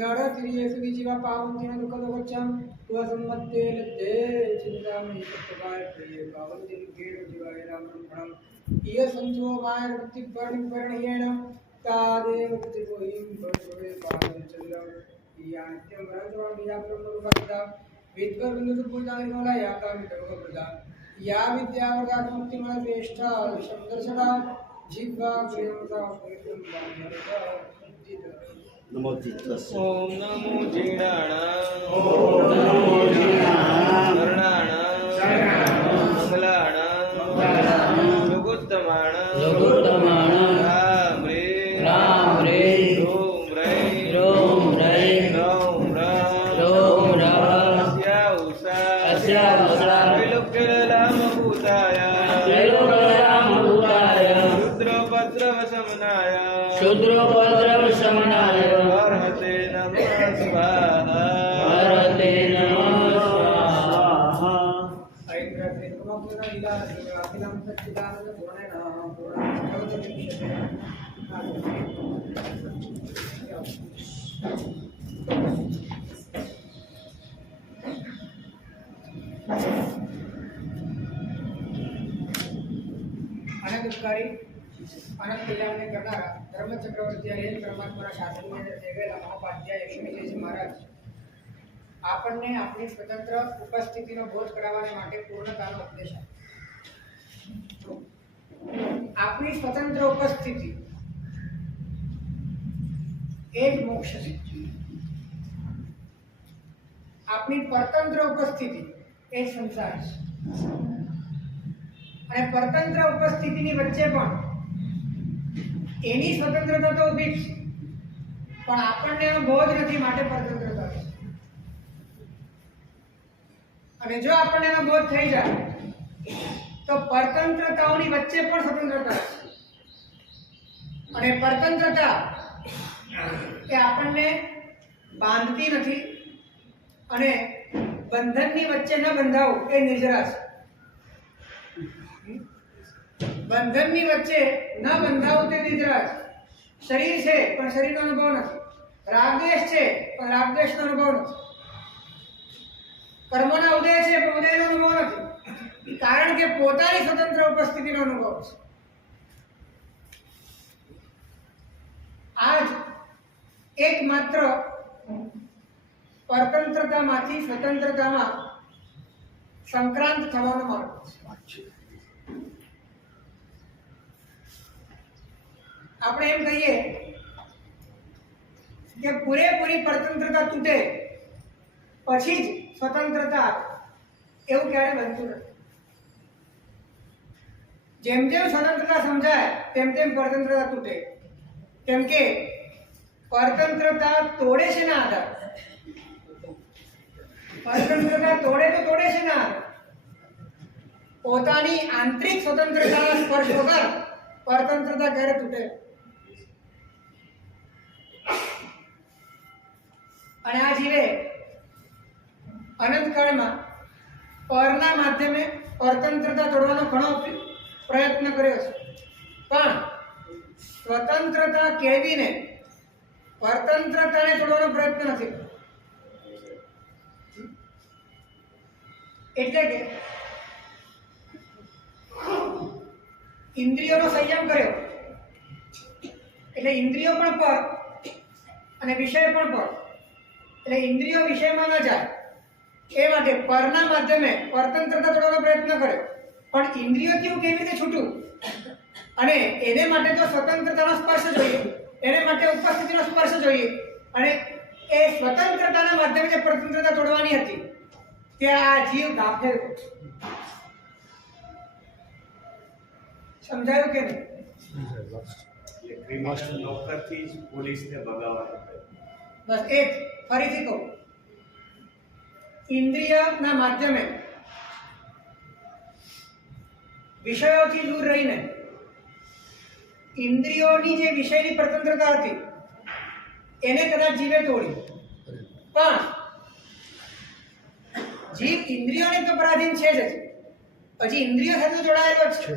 नरतिरियेषु पावन्तेन दुःखदोगच्छां वसम्मत्तेन ते चिन्तामणि सत्यपाय प्रिये पावन्तेन केण जीवाय रामणं इह संजो मायवृत्ति वर्णिवर्णयेण तादेव प्रतिपोहिं भवते पादं चन्द्रं यान्त्यं रजों यात्रं विद्वद्बुद्धपुरदानिमला याकामितरोगप्रदा या विद्यावदात्मुक्तिमलश्रेष्ठा विषमदर्शना जिह्वा प्रियंसा प्रियं बान्धवता नमो चित्तस्य ओम नमो जीर्णाणां ओम नमो जीर्णाणां शरणाणां मंगलाणां योगोत्तमाणां राम रे रोम रे रोम र अस्या त्रैलोक्यलामभूताय शूद्रोपद्रवशमनाय अर्हते नमः स्वाहा अनंतकारी अनंत कल्याण करणारा धर्मचक्रवर्ती आणि परमात्मा शासन में देवेला महापाध्याय यशोमतीजी महाराज આપણને આપણી સ્વતંત્ર ઉપસ્થિતિનો બોધ કરાવવા માટે પૂર્ણતાનો ઉપદેશ આપ્યો. આપણી સ્વતંત્ર ઉપસ્થિતિ એ જ મોક્ષ છે. આપણી પરતંત્ર ઉપસ્થિતિ એ સંસાર છે. અને પરતંત્ર ઉપસ્થિતિની વચ્ચે પણ એની સ્વતંત્રતા તો ઊભી છે, પણ આપણને એનો બોધ નથી, માટે પરતંત્રતા છે. અને જો આપણને એનો બોધ થઈ જાય તો પરતંત્રતાઓની વચ્ચે પણ સ્વતંત્રતા છે. અને પરતંત્રતા એ આપણને બાંધતી નથી અને બંધનની વચ્ચે ન બંધાવું એ નિર્જરા છે. બંધનની વચ્ચે ન બંધાવું તે નિદ્રા છે. શરીર છે પણ શરીરનો અનુભવ નથી. રાગદ્વેષ છે પણ રાગદ્વેષનો અનુભવ નથી. કર્મના ઉદય છે પણ ઉદયનો અનુભવ નથી, કારણ કે પોતાની સ્વતંત્ર ઉપસ્થિતિનો અનુભવ છે. આજ એકમાત્ર પરતંત્રતામાંથી સ્વતંત્રતામાં સંક્રાંત થવાનો માર્ગ છે. આપણે એમ કહીએ કે પૂરેપૂરી પરતંત્રતા તૂટે પછી જ સ્વતંત્રતા, એવું ક્યારે બનતું નથી. જેમ જેમ સ્વતંત્રતા સમજાય તેમ તેમ પરતંત્રતા તૂટે. કેમ કે પરતંત્રતા તોડે છે ના આધાર. પરતંત્રતા તોડે છે ના આધાર. પોતાની આંતરિક સ્વતંત્રતાના સ્પર્શ વગર પરતંત્રતા ક્યારે તૂટે. અને આ જીવે અનંતકાળમાં પરના માધ્યમે પરતંત્રતા તોડવાનો ઘણો પ્રયત્ન કર્યો છે, પણ સ્વતંત્રતા કેળવીને પરતંત્રતાને તોડવાનો પ્રયત્ન નથી. એટલે કે ઇન્દ્રિયોનો સંયમ કર્યો એટલે ઇન્દ્રિયો પણ પર અને વિષય પણ પર. એટલે ઇન્દ્રિયો વિષયમાં ન જાય એ માટે પરના માધ્યમે પરતંત્રતા તોડવાનો પ્રયત્ન કર્યો, પણ ઇન્દ્રિયોથી કેવી રીતે છૂટું? અને એને માટે તો સ્વતંત્રતાનો સ્પર્શ જોઈએ, એને માટે ઉપસ્થિતિનો સ્પર્શ જોઈએ. અને એ સ્વતંત્રતાના માધ્યમે જે પરતંત્રતા તોડવાની હતી ત્યાં આ જીવ ગાફેલ. સમજાયું કે નહીં? નોકરથી જ પોલીસને ભગાવવાનો બસ એ ફરીથી કહું, ઇન્દ્રિયના માધ્યમે વિષયોથી દૂર રહીને ઇન્દ્રિયોની જે વિષયની સ્વતંત્રતા હતી એને કદાચ જીવે તોડી, પણ જીવ ઇન્દ્રિયોને તો પરાધીન છે જ, હજી ઇન્દ્રિયો સાથે જોડાયેલો જ છે.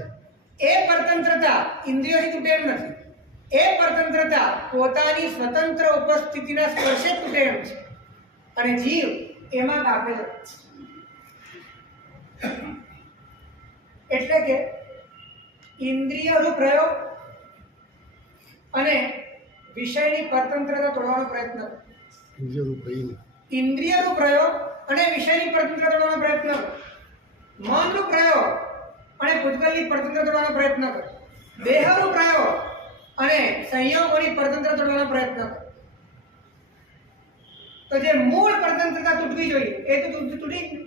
એ પરતંત્રતા ઇન્દ્રિયોથી તૂટે એમ નથી. એ પરતંત્રતા પોતાની સ્વતંત્ર ઉપસ્થિતિના સ્પર્શે તૂટે એમ છે, અને જીવ એમાં કાપેલો છે. એટલે કે ઇન્દ્રિયરૂપ પ્રયોગ અને વિષયની પરતંત્રતા તોડવાનો પ્રયત્ન કરો. ઇન્દ્રિયરૂપ પ્રયોગ અને વિષયની પરતંત્રતા તોડવાનો પ્રયત્ન કરો. મનરૂપ પ્રયોગ અને પૂતગલની પરતંત્રતા તોડવાનો પ્રયત્ન કરો. દેહરૂપ પ્રયોગ અને સંયોગોની પરતંત્રતા તોડવાનો પ્રયત્ન કરો. તો જે મૂળ પરતંત્રતા તૂટવી જોઈએ એ તો તૂટી જ નહીં.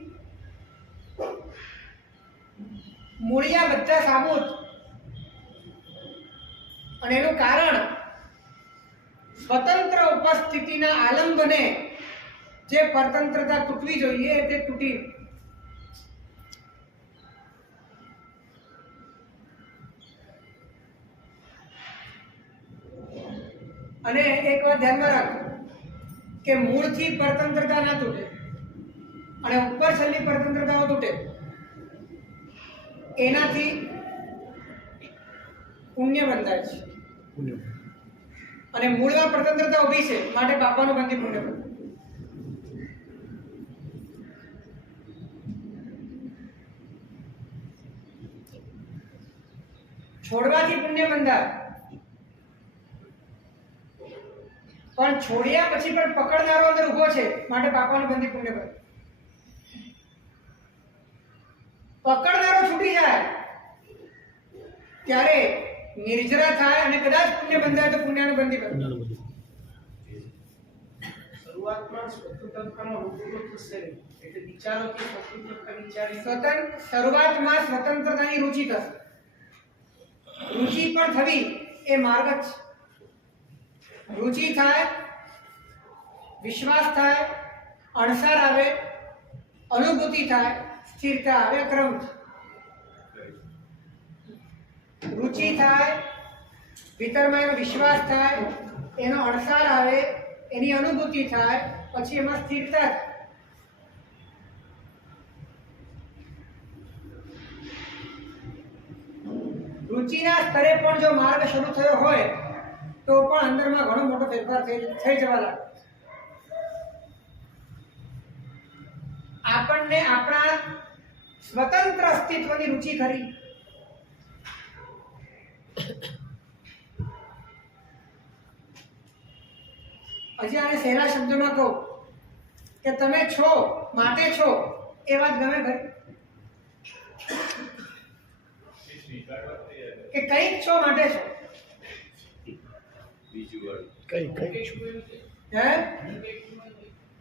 મૂળિયા બધા સાબુત, અને એનું કારણ સ્વતંત્ર ઉપસ્થિતિના આલંબને જે પરતંત્રતા તૂટવી જોઈએ તે તૂટી. અને એક વાત ધ્યાનમાં રાખો કે મૂળથી પરતંત્રતા ના તૂટે અને ઉપર છેલ્લી પરતંત્રતાઓ તૂટે, એનાથી પુણ્ય બંધાય છે. અને મૂળમાં પરતંત્રતા ઊભી છે માટે પાપાનું બંધી પુણ્ય બંધાય. છોડવાથી પુણ્ય બંધાય, પણ છોડ્યા પછી પણ પકડનારો અંદર ઊભો છે માટે પાપાનું બંધી પુણ્ય બંધાય. પકડનારો છૂટી જાય ત્યારે નિર્જરા થાય અને કદાચ પુણ્ય બંધાય તો પુણ્યનું બંધી બંધાય. શરૂઆતમાં સ્વતંત્રતાનો રૂપો થશે એટલે વિચારોથી સ્વતંત્રતા વિચારી શરૂઆતમાં સ્વતંત્રતાની રુચિ થશે. રુચિ પણ થવી એ માર્ગ જ છે. રુચિ થાય, વિશ્વાસ થાય, અણસાર આવે, અનુભૂતિ થાય, સ્થિરતા આવે, ક્રમ. રુચિ થાય, ભીતરમાં એનો વિશ્વાસ થાય, એનો અણસાર આવે, એની અનુભૂતિ થાય, પછી એમાં સ્થિરતા થાય. રુચિના સ્તરે પણ જો માર્ગ શરૂ થયો હોય તો પણ અંદરમાં ઘણો મોટો ફેરફાર થઈ જવા લાગે. આપણને આપણા સ્વતંત્ર અસ્તિત્વની રુચિ ખરી. હજી આને સહેલા શબ્દોમાં કહું કે તમે છો માટે છો એ વાત ગમે ખરી? કે કંઈક છો માટે છો? હે?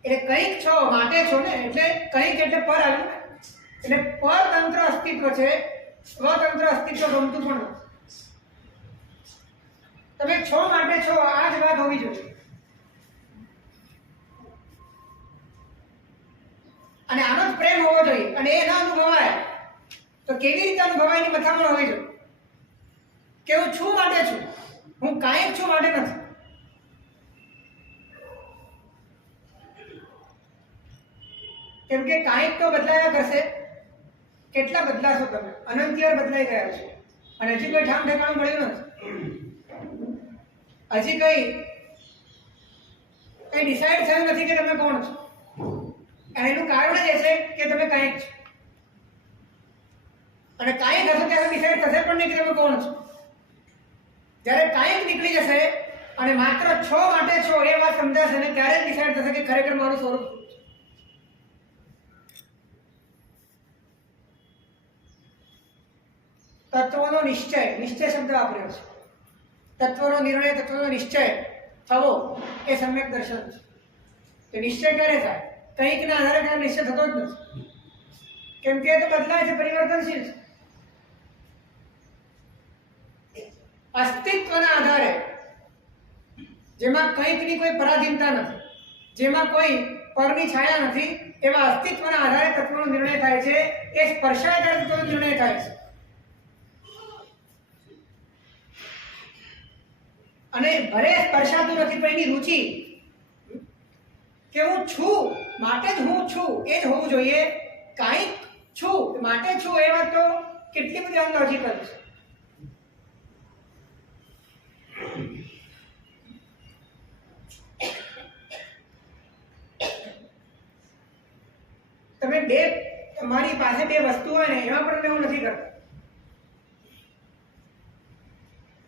એટલે કંઈક છો માટે છો ને, એટલે કંઈક એટલે પર આવ્યું ને, એટલે પરતંત્ર અસ્તિત્વ છે, સ્વતંત્ર અસ્તિત્વ ગમતું પણ નથી. તમે છો માટે છો, આ જ વાત હોવી જોઈએ. અને આનો જ પ્રેમ હોવો જોઈએ, અને એ ના અનુભવાય તો કેવી રીતે અનુભવાય એની મથામણ હોવી જોઈએ કે હું છું માટે છું, હું કાંઈક છું માટે નથી. કેમ કે કાંઈક તો બદલાયા કરશે. કેટલા બદલાશો તમે? અનંતયાર બદલાઈ ગયા છે અને હજી કોઈ ઠામ ઠેકાણું મળ્યું નથી. હજી કઈ ડિસાઈડ થયું નથી કે તમે કોણ છો, અને એનું કારણ જ એ છે કે તમે કાંઈક છો. અને કાંઈક હશે ત્યારે ડિસાઈડ થશે પણ નહીં કે તમે કોણ છો. જ્યારે કાંઈક નીકળી જશે અને માત્ર છો માટે છો એ વાત સમજાશે ને ત્યારે જ ડિસાઈડ થશે કે ખરેખર મારું સ્વરૂપ શું છે. તત્વનો નિશ્ચય, નિશ્ચય શબ્દ વાપર્યો છે. તત્વનો નિર્ણય, તત્વનો નિશ્ચય થવો એ સમ્યક દર્શન છે. તો નિશ્ચય ક્યારે થાય? કંઈકના આધારે ક્યારે નિશ્ચય થતો જ નથી, કેમ કે એ તો બદલાય છે, પરિવર્તનશીલ છે. અસ્તિત્વના આધારે, જેમાં કંઈકની કોઈ પરાધીનતા નથી, જેમાં કોઈ પરની છાયા નથી, એવા અસ્તિત્વના આધારે તત્વનો નિર્ણય થાય છે. એ સ્પર્શાય ત્યારે તત્વનો નિર્ણય થાય છે. અને ભલે સ્પર્શાતું નથી પણ એની રુચિ કે હું છું માટે જ હું છું એ જ હોવું જોઈએ. કાંઈક છું માટે છું એ વાત તો કેટલી બધી અનલોજિકલ છે. તમે તમારી પાસે બે વસ્તુ હોય ને એમાં પણ એવું નથી કરતા.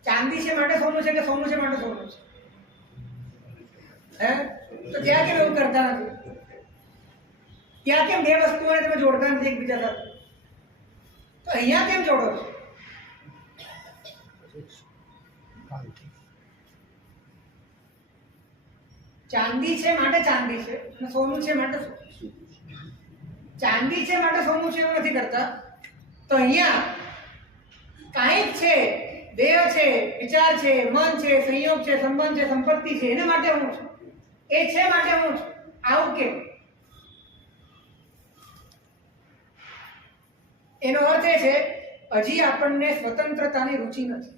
ચાંદી છે માટે સોનું છે કે સોનું છે માટે સોનું છે? હે? તો ત્યાં કેમ એવું કરતા નથી? ત્યાં કેમ બે વસ્તુઓને તમે જોડતા નથી એકબીજા સાથે? તો અહીંયા કેમ જોડો છો? ચાંદી છે માટે ચાંદી છે અને સોનું છે માટે સોનું. ચાંદી છે માટે સોનું છે એવું નથી કરતા. તો અહીંયા કાંઈક છે, દેહ છે, વિચાર છે, મન છે, સંયોગ છે, સંબંધ છે, સંપત્તિ છે, એના માટે હું છું. એ છે માટે હું છું. આવું કેમ? એનો અર્થ એ છે હજી આપણને સ્વતંત્રતાની રુચિ નથી.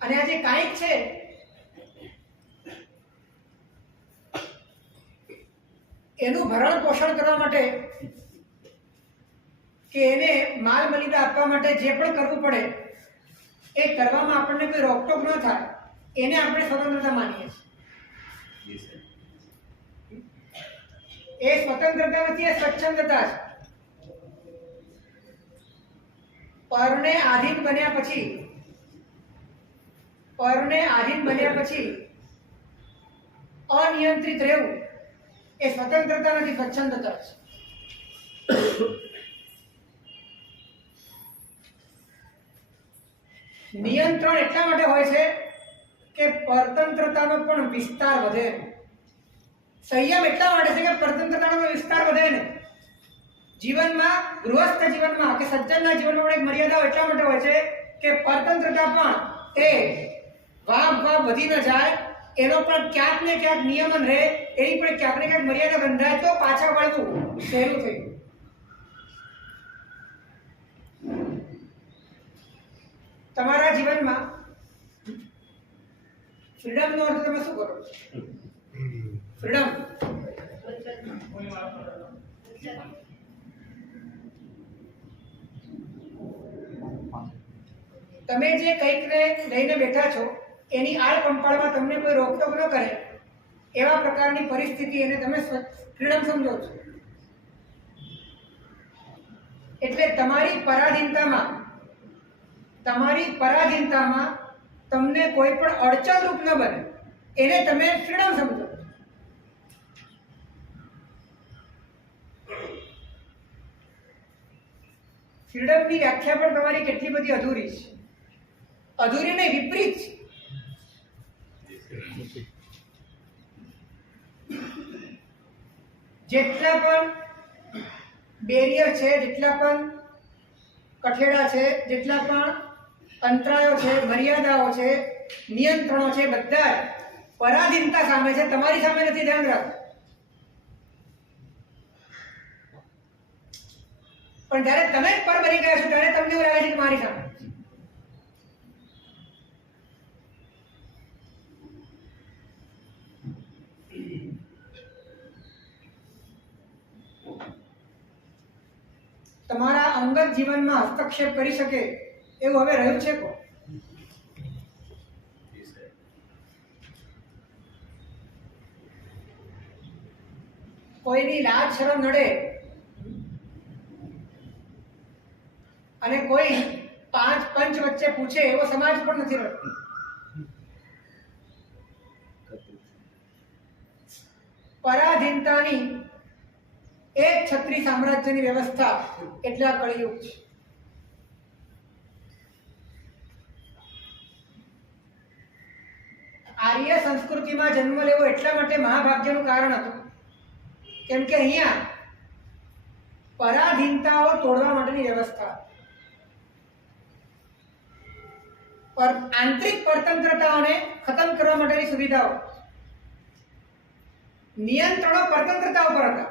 અને આ જે કાંઈક છે એનું ભરણ પોષણ કરવા માટે કે એને માલ મલિદા આપવા માટે જે પણ કરવું પડે એ કરવામાં આપણને કોઈ રોકટોક ન થાય એને આપણે સ્વતંત્રતા માનીએ છીએ. એ સ્વતંત્રતા નથી, એ સ્વચ્છંદતા છે. પરને આધીન બન્યા પછી અનિયંત્રિત રહેવું એ સ્વતંત્રતા નથી, સ્વચ્છંદતા છે. નિયંત્રણ એટલા માટે હોય છે કે પરતંત્રતાનો પણ વિસ્તાર વધે. સંયમ એટલા માટે છે કે પરતંત્રતાનો વિસ્તાર વધે ને. જીવનમાં, ગૃહસ્થ જીવનમાં કે સજ્જનના જીવનમાં પણ એક મર્યાદા એટલા માટે હોય છે કે પરતંત્રતા પણ એ વાપ વધી ન જાય, એનો પણ ક્યાંક ને ક્યાંક નિયમન રહે, એની પણ ક્યાંક ને ક્યાંક મર્યાદા બંધાય તો પાછા વળવું સહેલું થયું. તમારા જીવનમાં ફ્રીડમ નો અર્થ તમે શું કરો છો? ફ્રીડમ તમે જે કંઈકને લઈને બેઠા છો એની આડ પંપાળમાં તમને કોઈ રોકટોક ન કરે એવા પ્રકારની પરિસ્થિતિ એને તમે ફ્રીડમ સમજો છો. એટલે તમારી પરાધીનતામાં તમને કોઈ પણ અડચણરૂપ ન બને એને તમે ફ્રીડમ સમજો. ફ્રીડમની વ્યાખ્યા પણ તમારી કેટલી બધી અધૂરી છે. અધૂરી નહીં, વિપરીત છે. જેટલા પણ બેરિયર છે, જેટલા પણ કઠેડા છે, જેટલા પણ અંતરાયો છે, મર્યાદાઓ છે, નિયંત્રણો છે, બધા પરાધીનતા સામે છે, તમારી સામે નથી. ધ્યાન રાખો. પણ જ્યારે તમે જ પર બની ગયા છો ત્યારે તમને એવું લાગે છે કે મારી સામે. તમારા અંગત જીવનમાં હસ્તક્ષેપ કરી શકે એવું હવે રહ્યું છે કોણ? કોઈની લાજ શરમ નડે અને કોઈ પાંચ પંચ વચ્ચે પૂછે એવો સમાજ પણ નથી રહ્યો. પરાધીનતાની એક છત્રી સામ્રાજ્યની વ્યવસ્થા એટલે આ કળિયુગ છે. આર્ય સંસ્કૃતિમાં જન્મ લેવો એટલા માટે મહાભાગ્યનું કારણ હતું કેમ કે અહીંયા પરાધીનતાઓ તોડવા માટેની વ્યવસ્થા, આંતરિક પરતંત્રતાઓને ખતમ કરવા માટેની સુવિધાઓ, નિયંત્રણો પરતંત્રતા ઉપર હતા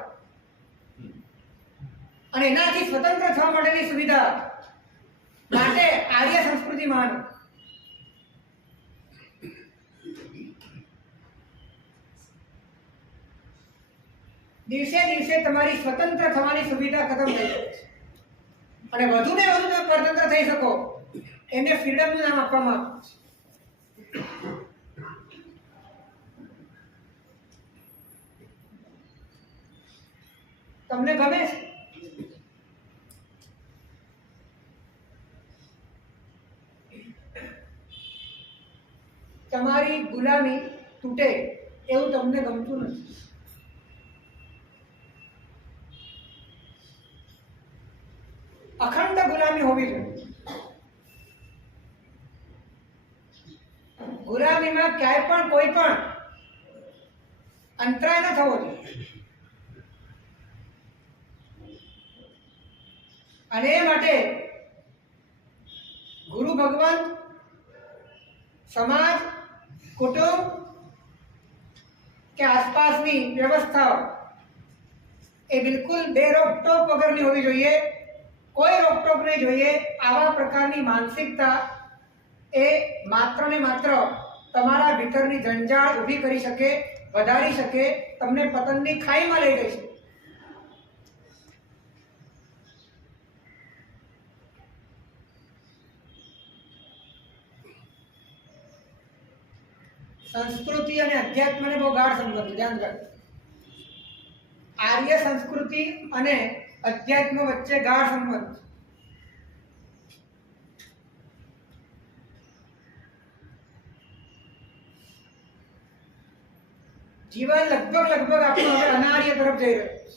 અને એનાથી સ્વતંત્ર થવા માટેની સુવિધા માટે આર્ય સંસ્કૃતિ મહાન. દિવસે દિવસે તમારી સ્વતંત્ર થવાની સુવિધા ખતમ થઈ જાય છે અને વધુ ને વધુ તમે સ્વતંત્ર થઈ શકો એને ફ્રીડમનું નામ આપવામાં આવ્યું છે. તમને ગમે છે? તમારી ગુલામી તૂટે એવું તમને ગમતું નથી. અખંડ ગુલામી હોવી જોઈએ. ગુલામીમાં ક્યાંય પણ કોઈ પણ અંતરાય ન થવો જોઈએ. અને એ માટે ગુરુ ભગવાન, સમાજ, કુટુંબ કે આસપાસની વ્યવસ્થાઓ એ બિલકુલ બેરોકટોક વગરની હોવી જોઈએ. કોઈ રોકટોક નહીં જોઈએ. આવા પ્રકારની માનસિકતા એ માત્ર ને માત્ર તમારા ભીતરની જંજાળ ઊભી કરી શકે, વધારી શકે, તમને પતનની ખાઈમાં લઈ જઈ શકે. સંસ્કૃતિ અને અધ્યાત્મને બહુ ગાઢ સંબંધ છે, ધ્યાન રાખજો. આર્ય સંસ્કૃતિ અને અધ્યાત્મ વચ્ચે ગાઢ સંબંધ છે. જીવન લગભગ આપણું હવે અનાર્ય તરફ જઈ રહ્યું છે.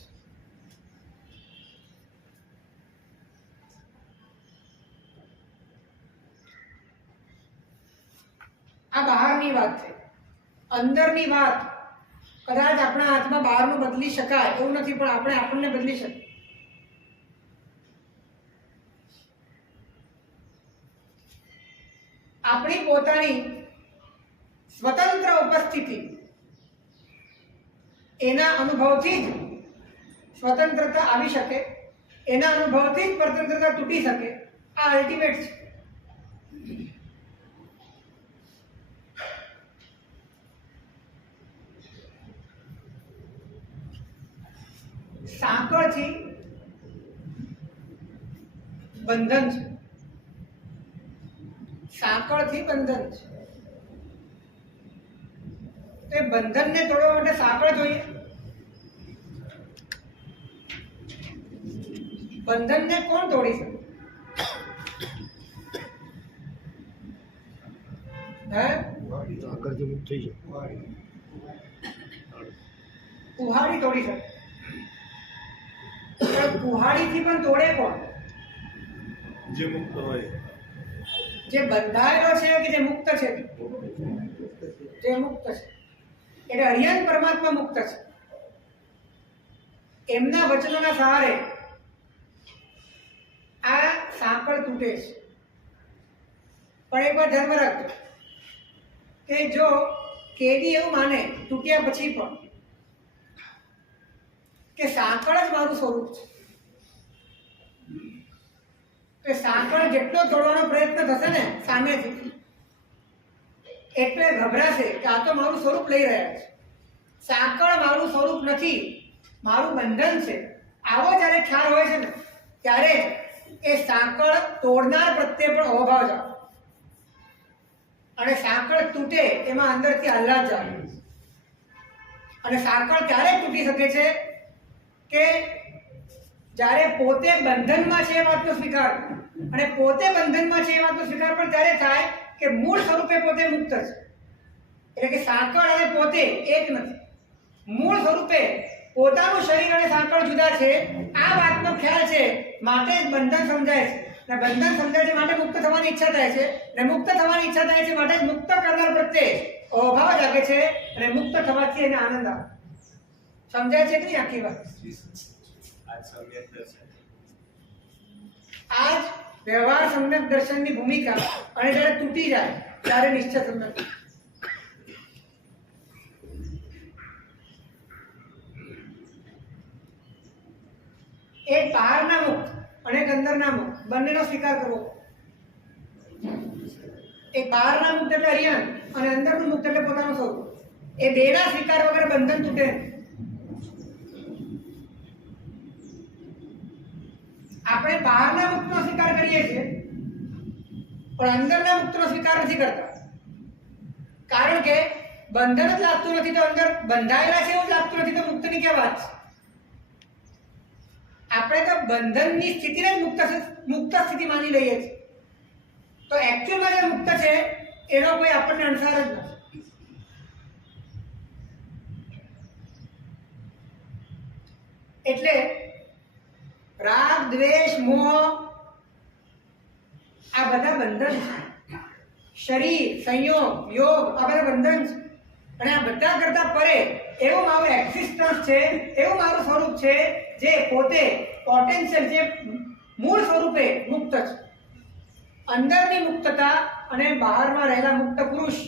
આ બહારની વાત છે. અંદરની વાત કદાચ આપણા હાથમાં બહારનું બદલી શકાય એવું નથી, પણ આપણે આપણને બદલી શકીએ. આપણી પોતાની સ્વતંત્ર ઉપસ્થિતિ એના અનુભવથી જ સ્વતંત્રતા આવી શકે, એના અનુભવથી જ સ્વતંત્રતા તૂટી શકે. આ અલ્ટિમેટ છે. સાંકળથી બંધન છે. સાંકળથી બંધન છે. તે બંધનને તોડવા માટે સાંકળ જોઈએ. બંધનને કોણ તોડી શકે? હે? આગળથી મુક્ત થઈ જાય. કુહાડી તોડી શકે. પણ કુહાડીથી પણ તોડે કોણ? જે મુક્ત હોય, જે બંધાયેલો છે કે જે મુક્ત છે? જે મુક્ત છે. એટલે અરિહંત પરમાત્મા મુક્ત છે. એમના વચનોના સહારે આ સાંકળ તૂટે છે. પણ એક વાર ધ્યાન રાખજો કે જો કેદી એવું માને તૂટ્યા પછી પણ કે સાંકળ જ મારું સ્વરૂપ છે, તો સાંકળ જેટલો તોડવાનો પ્રયત્ન થશે ને સામેથી, એટલે ગભરાશે કે આ તો મારું સ્વરૂપ લઈ રહ્યા છે. સાંકળ મારું સ્વરૂપ નથી, મારું બંધન છે. આવો જ્યારે ખ્યાલ હોય છે ને ત્યારે એ સાંકળ તોડનાર પ્રત્યે પણ અહોભાવ જાગે અને સાંકળ તૂટે એમાં અંદરથી આહ્લાદ જાગે. અને સાંકળ ત્યારે તૂટી શકે છે કે જ્યારે પોતે બંધનમાં છે એ વાતનો સ્વીકાર, અને પોતે બંધનમાં છે એ વાતનો સ્વીકાર પણ ત્યારે થાય કે મૂળ સ્વરૂપે પોતે મુક્ત છે. એટલે કે સાંકળ અને પોતે એક નથી. મૂળ સ્વરૂપે પોતાનું શરીર અને સાંકળ જુદા છે. આ વાતનો ખ્યાલ છે માટે જ બંધન સમજાય છે. અને બંધન સમજાય છે માટે મુક્ત થવાની ઈચ્છા થાય છે. અને મુક્ત થવાની ઈચ્છા થાય છે માટે જ મુક્ત કરનાર પ્રત્યે અભાવ જાગે છે. અને મુક્ત થવાથી એને આનંદ આવે. સમજાય છે કે નહીં આખી વાત? આ સમ્યક દર્શન. આજ વ્યવહાર સમ્યક દર્શનની ભૂમિકા. અને જ્યારે તૂટી જાય ત્યારે નિશ્ચય સમ્યક. એક બહારના મુક્ત અને એક અંદરના મુક્ત બંનેનો સ્વીકાર કરવો. એક બહારના મુક્ત એટલે અરિહંત અને અંદરનું મુક્ત એટલે પોતાનું સ્વરૂપ. એ બેના સ્વીકાર વગર બંધન તૂટે. આપણે બહારના મુક્તનો સ્વીકાર કરીએ છીએ પણ અંદરના મુક્તનો સ્વીકાર નથી કરતા, કારણ કે બંધન જ લાગતું નથી તો અંદર બંધાયેલા છે એવું જ લાગતું નથી તો મુક્તની ક્યાં વાત છે? આપણે તો બંધનની સ્થિતિને જ મુક્ત સ્થિતિ માની લઈએ છીએ, તો એકચ્યુઅલમાં જે મુક્ત છે એનો કોઈ આપણને અણસાર જ નથી. એટલે રાગ, દ્વેષ, મોહ આ બધા બંધન છે. શરીર, સંયોગ, યોગ આ બધા બંધન છે અને આ બધા કરતા પરે એવું મારું એક્ઝિસ્ટન્સ છે, એવું મારું સ્વરૂપ છે જે પોતે પોટેન્શિયલ, જે મૂળ સ્વરૂપે મુક્ત છે. અંદરની મુક્તતા અને બહારમાં રહેલા મુક્ત પુરુષ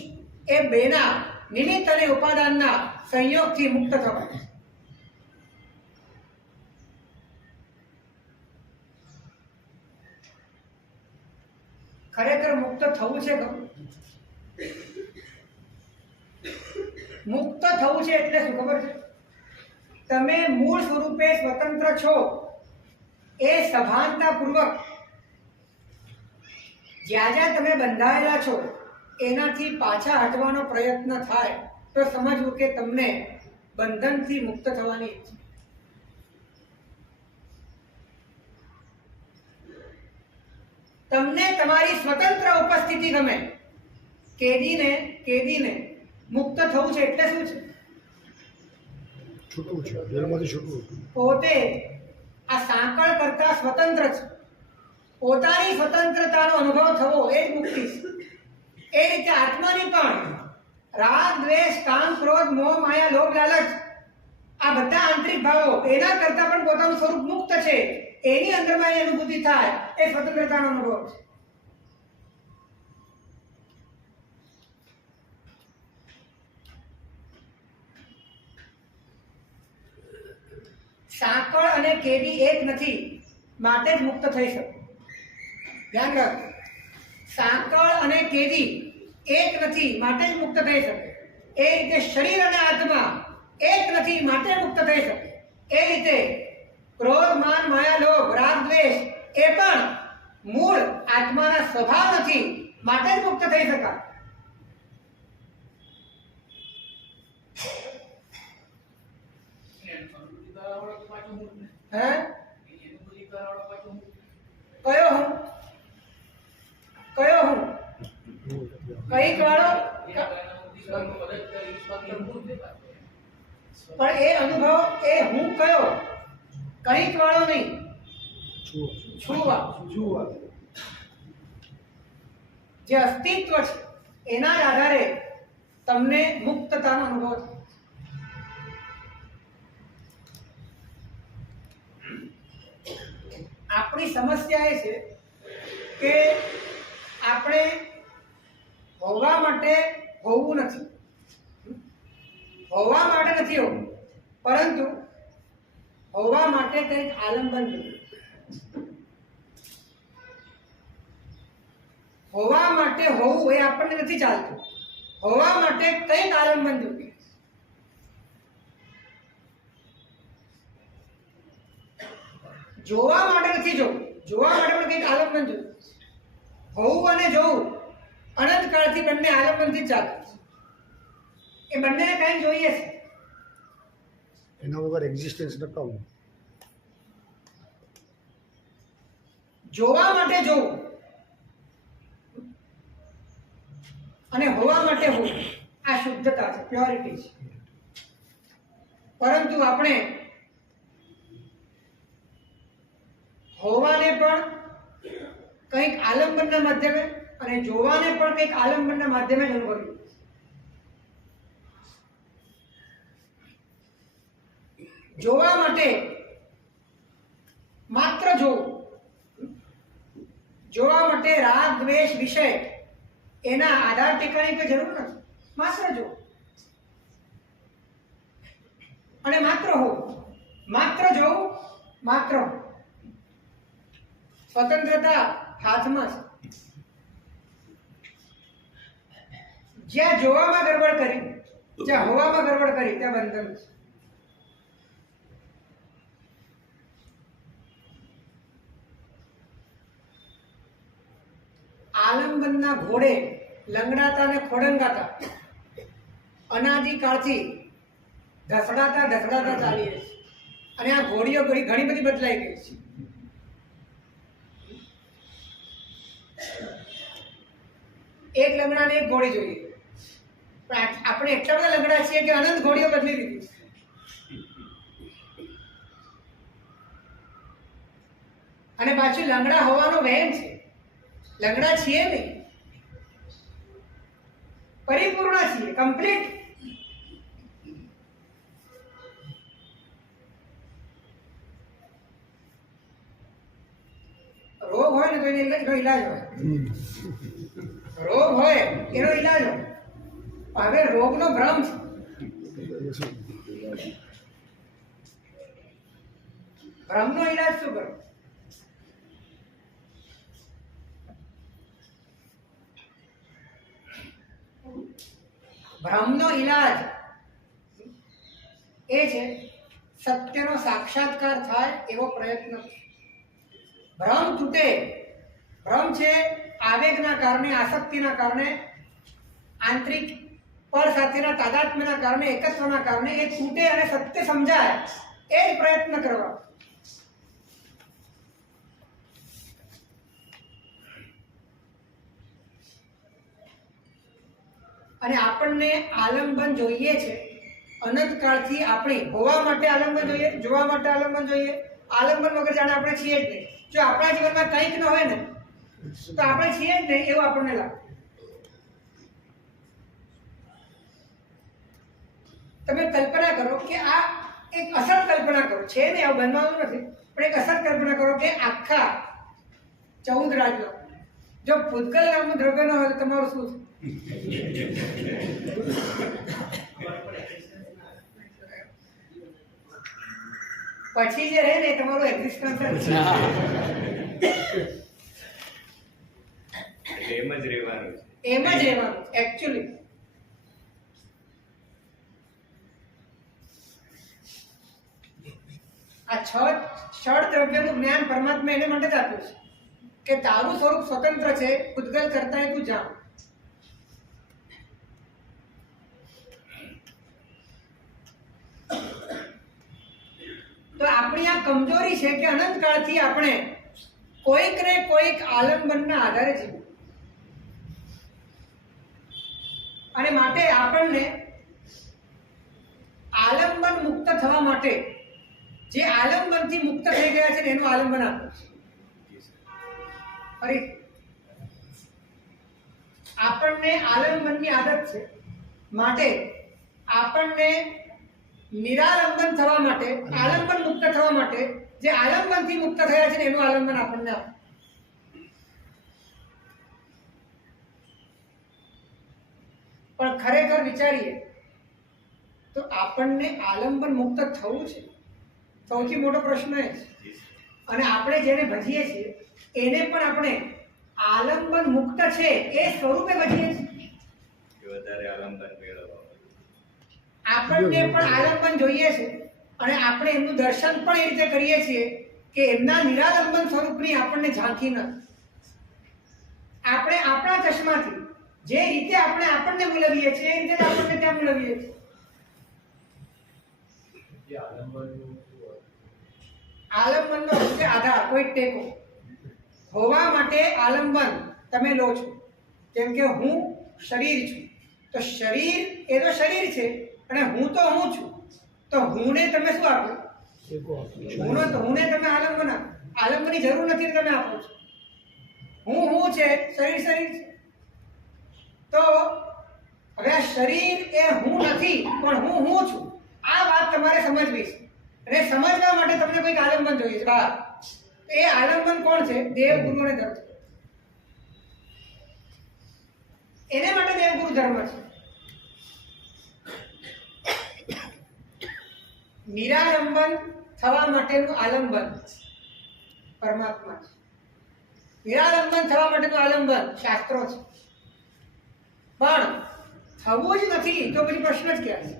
એ બેના નિમિત્ત અને ઉપાદાનના સંયોગથી મુક્ત થવાનું છે. ખરેખર મુક્ત થવું છે ખરું? મુક્ત થવું છે એટલે શું ખબર છે? તમે મૂળ સ્વરૂપે સ્વતંત્ર છો એ સભાનતાપૂર્વક જ્યાં જ્યાં તમે બંધાયેલા છો એનાથી પાછા હટવાનો પ્રયત્ન થાય તો સમજવું કે તમને બંધનથી મુક્ત થવાની ઈચ્છા. તમને તમારી સ્વતંત્ર ઉપસ્થિતિ ગમે. કેદીને મુક્ત થવું છે એટલે શું છે? છૂટવું છે, જેલમાંથી છૂટવું. પોતે આ સાંકળ કરતા સ્વતંત્ર છે. પોતાની સ્વતંત્રતાનો અનુભવ થવો એ જ મુક્તિ છે. એ રીતે આત્માની પણ રાગ, દ્વેષ, કામ, ક્રોધ, મોહ, માયા, લોભ, લાલચ આ બધા આંતરિક ભાવો એના કરતા પણ પોતાનું સ્વરૂપ મુક્ત છે. એની અંદરમાં એની અનુભૂતિ થાય એ સ્વતંત્રતાનો અનુભવ છે. સાંકળ અને કેદી એક નથી માટે જ મુક્ત થઈ શકે. ધ્યાન રાખો, સાંકળ અને કેદી એક નથી માટે જ મુક્ત થઈ શકે. એ રીતે શરીર અને આત્મા એક નથી માટે મુક્ત થઈ શકે. એ રીતે ક્રોધ, માન, માયા, લોભ, રાગ, દ્વેષ એ પણ મૂળ આત્માના સ્વભાવ નથી માટે જ મુક્ત થઈ શકાય. હે? કયો હું? કઈક વાળો? પણ એ અનુભવ એ હું કયો? કઈક વાળો નહીં, છું વાળો. જે અસ્તિત્વ છે એના જ આધારે તમને મુક્તતાનો અનુભવ થાય. આપણી સમસ્યા એ છે કે આપણે હોવા માટે હોવું નથી, હોવા માટે નથી હોવું, પરંતુ હોવા માટે કંઈક આલંબન જોઈએ. હોવા માટે હોવું એ આપણને નથી ચાલતું. હોવા માટે કંઈક આલંબન જોઈએ. જોવા માટે નથી જોવું, જોવા માટે પણ કંઈક આલંબન જોઈએ. હોવું અને જોવું અનંત કાળથી બંને આલંબનથી જ ચાલે છે. એ બંનેને કંઈ જોઈએ છે. એના વગર એક્ઝિસ્ટન્સ નકામું. જોવા માટે જોવું અને હોવા માટે હોવું આ શુદ્ધતા છે, પ્યોરિટી છે. પરંતુ આપણે હોવાને પણ કંઈક આલંબનના માધ્યમે અને જોવાને પણ કંઈક આલંબનના માધ્યમે જ અનુભવ્યું. જોવા માટે માત્ર જોવું, જોવા માટે રાગ, દ્વેષ, વિષય એના આધાર ટેકાની કોઈ જરૂર નથી. માત્ર જો અને માત્ર હો, માત્ર જોવું, માત્ર હો. સ્વતંત્રતા હાથમાં છે. જ્યાં જોવામાં ગડબડ કરી, જ્યાં હોવામાં ગડબડ કરી ત્યાં બંધન છે. કૃષ્ણના ઘોડે લંગડાતા અને ખોડંગાતા અનાદિકાળથી ધસડાતા ચાલીએ છે. અને આ ઘોડીઓ ઘણી બધી બદલાઈ ગઈ છે. એક લંગડા ને એક ઘોડી જોઈએ, પણ આપણે એટલા બધા લંગડા છીએ કે અનંત ઘોડીઓ બદલી દીધી છે. અને પાછું લંગડા હોવાનો વહેમ છે, લંગડા છીએ નહીં, પરિપૂર્ણ છીએ, કમ્પ્લીટ. રોગ હોય ને તો એનો ઈલાજ હોય, રોગ હોય એનો ઈલાજ હોય. હવે રોગનો ભ્રમ છે. ભ્રમનો ઈલાજ શું કરો? ભ્રમનો ઈલાજ એ છે સત્યનો સાક્ષાત્કાર થાય એવો પ્રયત્ન. ભ્રમ તૂટે. ભ્રમ છે આવેગના કારણે, આસક્તિના કારણે, આંતરિક પર સાથેના તાદાત્મ્યના કારણે, એકત્વના કારણે એ તૂટે અને સત્ય સમજાય એ જ પ્રયત્ન કરવા. અને આપણને આલંબન જોઈએ છે અનંતકાળથી. આપણે હોવા માટે આલંબન જોઈએ, જોવા માટે આલંબન જોઈએ. આલંબન વગર જાણે આપણે છીએ જ નહીં. જો આપણા જીવનમાં કંઈક ન હોય ને તો આપણે છીએ જ નહીં એવું આપણને લાગે. તમે કલ્પના કરો કે આ એક અસત કલ્પના કરો, છે ને આવું બનવાનું નથી, પણ એક અસત કલ્પના કરો કે આખા 14 રાજ્યો જો પૂતગલ નામનું દ્રવ્ય ન હોય તો તમારું શું છે? પછી જે રહે ને તમારું એક્ઝિસ્ટન્સ એટલે એમ જ રહેવાનું છે. એમ જ રહેવાનું એકચ્યુઅલી. આ ષડ દ્રવ્યનું જ્ઞાન પરમાત્મા એને માટે જ આપ્યું છે કે તારું સ્વરૂપ સ્વતંત્ર છે, પૂતગલ કરતા તું જાણ. તો આપણી આ કમજોરી છે કે અનંતકાળથી આપણે કોઈક ને કોઈક આલંબનના આધારે જીવું. અને માટે આપણને આલંબન મુક્ત થવા માટે જે આલંબનથી મુક્ત થઈ ગયા છે એનું આલંબન આપ્યું છે. ફરી આપણને આલંબનની આદત છે, માટે આપણને નિરાલંબન થવા માટે, આલંબન મુક્ત થવા માટે જે આલંબનથી મુક્ત થયા છે એનું આલંબન આપણને આપ્યું. પણ ખરેખર વિચારીએ તો આપણને આલંબન મુક્ત થવું છે સૌથી મોટો પ્રશ્ન એ છે. અને આપણે જેને ભજીએ છીએ એને પણ આપણે આલંબન મુક્ત છે એ સ્વરૂપે ભજીએ છીએ. વધારે આલંબન મેળવવા આપણને પણ આલંબન જોઈએ છે અને આપણે એમનું દર્શન પણ એ રીતે કરીએ છીએ કે એમના નિરાલંબન સ્વરૂપની આપણને ઝાંખી નથી. આપણે આપણા ચશ્માથી જે રીતે આપણે આપણને મૂલવીએ છીએ એ રીતે જ આપણને ત્યાં મૂલવીએ છીએ. આલંબનનો અર્થ છે આધાર, કોઈ ટેકો. હોવા માટે આલંબન તમે લો છો. જેમ કે હું શરીર છું, તો શરીર એ તો શરીર છે અને હું તો હું છું. તો હુંને તમે શું આપો? હુંને તમે આલંબન આપો. આલંબનની જરૂર નથી તમે આપો છો. હું છે, શરીર છે. તો હવે આ શરીર એ હું નથી પણ હું છું. આ વાત તમારે સમજવી છે. અને સમજવા માટે તમને કોઈક આલંબન જોઈએ છે બહાર. તો એ આલંબન કોણ છે? દેવ ગુરુને ધર્મ. એને માટે દેવગુરુ ધર્મ છે. નિરાલંબન થવા માટેનું આલંબન પરમાત્મા છે. નિરાલંબન થવા માટેનું આલંબન શાસ્ત્રો છે. પણ થવું જ નથી તો પછી પ્રશ્ન જ ક્યાં છે?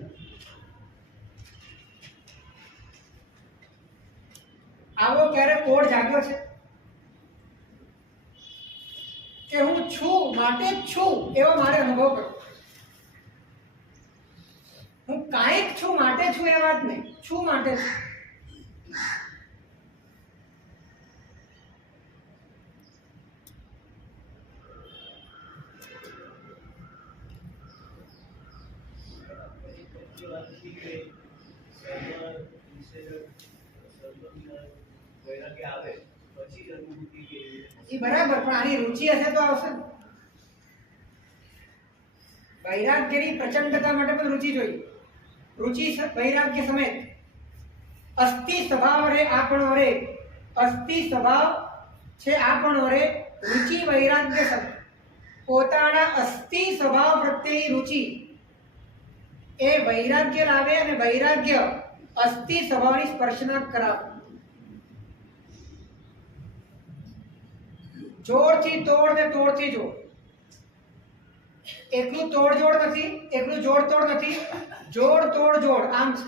આવો ક્યારે કોડ જાગ્યો છે? કે હું છું માટે જ છું એવો મારે અનુભવ કરો. હું કાંઈક છું માટે છું એ વાત નહીં, છું માટે છું. એ બરાબર, પણ આની રુચિ હશે તો આવશે ને. વૈરાગ્યની પ્રચંડતા માટે પણ રુચિ જોઈએ. રુચિ વૈરાગ્ય સમેત અસ્થિ સ્વભાવ રે આપણો રે, અસ્થિ સ્વભાવ છે આપણો રે, રુચિ વૈરાગ્ય સમેત પોતાના અસ્થિ સ્વભાવ પ્રત્યેની રુચિ એ વૈરાગ્ય લાવે અને વૈરાગ્ય અસ્થિ સ્વભાવની સ્પર્શના કરાવે. જોડથી તોડ ને તોડથી જોડ. એકલું તોડ જોડ નથી, એકલું જોડ તોડ નથી, જોડ તોડ જોડ આમ છે.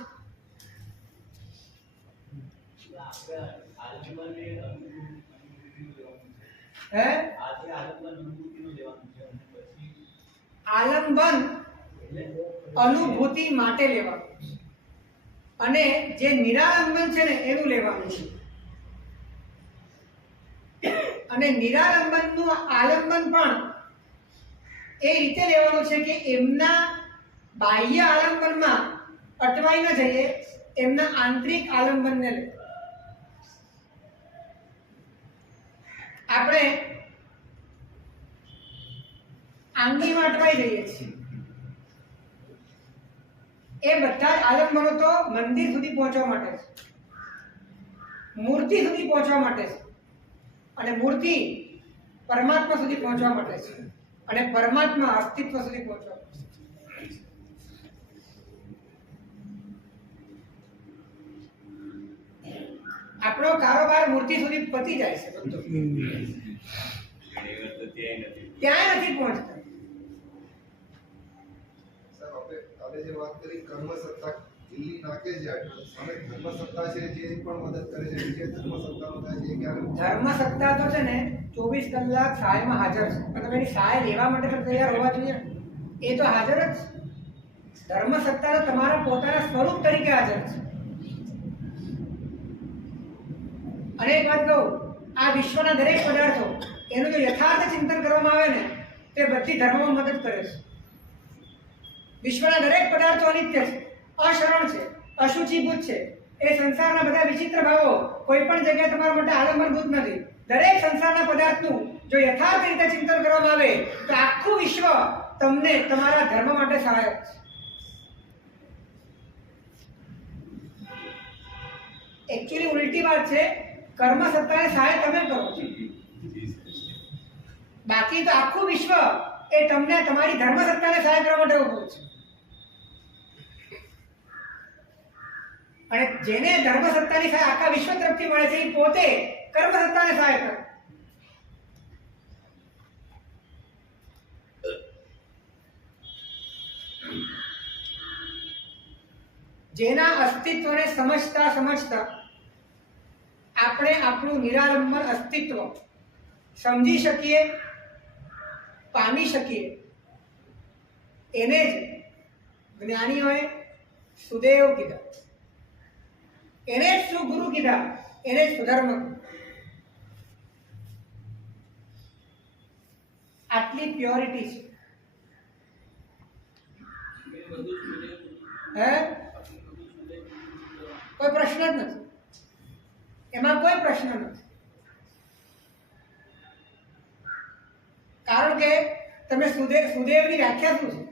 હે આલંબન અનુભૂતિ માટે લેવાનું અને જે નિરાલંબન છે ને એનું લેવાનું છે. અને નિરાલંબનનું આલંબન પણ એ રીતે લેવાનું છે કે એમના બાહ્ય આલંબનમાં અટવાઈ ન જઈએ, એમના આંતરિક આલંબનને લે. આપણે આંગળીમાં અટવાઈ જઈએ છીએ. એ બધા જ આલંબનો તો મંદિર સુધી પહોંચવા માટે છે, મૂર્તિ સુધી પહોંચવા માટે છે, અને મૂર્તિ પરમાત્મા સુધી પહોંચવા માટે છે, અને પરમાત્મા અસ્તિત્વ સુધી પહોંચવા માટે છે. આપણો કારોબાર મૂર્તિ સુધી પતી જાય છે બધો, ઘણી વાર તો ત્યાં નથી પહોંચતા. સર આપણે જે વાત કરી કર્મ સત્તા દિલ્હી નાખે છે, સામે ધર્મ સત્તા છે જે પણ મદદ કરે છે, જે ધર્મ સત્તાનો થાય છે ક્યારે ધર્મ સત્તા તો છે ને 24 કલાક સહાયમાં હાજર છે, પણ તમે એની સહાય લેવા માટે તો તૈયાર હોવા જોઈએ. એ તો હાજર જ. ધર્મ સત્તા તો તમારા પોતાના સ્વરૂપ તરીકે હાજર છે. અને એક વાત કહું, આ વિશ્વના દરેક પદાર્થો એનું જો યથાર્થ ચિંતન કરવામાં આવે ને તે બધી ધર્મમાં મદદ કરે છે. વિશ્વના દરેક પદાર્થો અનિત્ય છે, અશરણ છે, અશુચિભૂત છે. એ સંસારના બધા વિચિત્ર ભાવો કોઈ પણ જગ્યાએ તમારા માટે આલંબનભૂત નથી. દરેક સંસારના પદાર્થનું જો યથાર્થ રીતે ચિંતન કરવામાં આવે તો આખું વિશ્વ તમને તમારા ધર્મ માટે સહાયક છે. એકચ્યુઅલી ઉલટી વાત છે, કર્મ સત્તાને સહાય તમે કરો છો, બાકી તો આખું વિશ્વ એ તમને તમારી ધર્મ સત્તાને સહાય કરવા માટે ઉભું છે. અને જેને ધર્મ સત્તાની સહાય આખા વિશ્વ તરફથી મળે છે એ પોતે કર્મ સત્તાને સહાય કરે. જેના અસ્તિત્વને સમજતા સમજતા આપણે આપણું નિરાલંબન અસ્તિત્વ સમજી શકીએ, પામી શકીએ, એને જ જ્ઞાનીઓએ સુદેવ કીધા, એને જ સુગુરુ કીધા, એને જ સુધર્મ. આટલી પ્યોરિટી છે. હે કોઈ પ્રશ્ન જ નથી, એમાં કોઈ પ્રશ્ન નથી. કારણ કે તમે સુદેવની વ્યાખ્યા શું છે?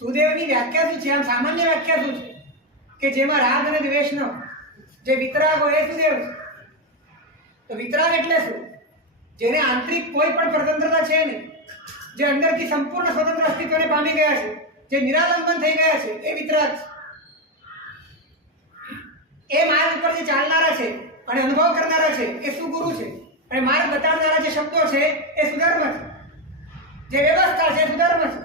સુદેવની વ્યાખ્યા શું છે? આમ સામાન્ય વ્યાખ્યા શું છે? કે જેમાં રાગ અને દ્વેષ ન હોય, જે વિતરાગ હોય એ સુદેવ છે. તો વિતરાગ એટલે શું? જેને આંતરિક કોઈ પણ સ્વતંત્રતા છે નહીં, જે અંદરથી સંપૂર્ણ સ્વતંત્ર અસ્તિત્વને પામી ગયા છે, જે નિરાલંબન થઈ ગયા છે, એ વિતરાગ છે. એ માર્ગ ઉપર જે ચાલનારા છે અને અનુભવ કરનારા છે એ સુગુરુ છે, અને માર્ગ બતાવનારા જે શબ્દો છે એ સુધર્મ છે, જે વ્યવસ્થા છે એ સુધર્મ છે.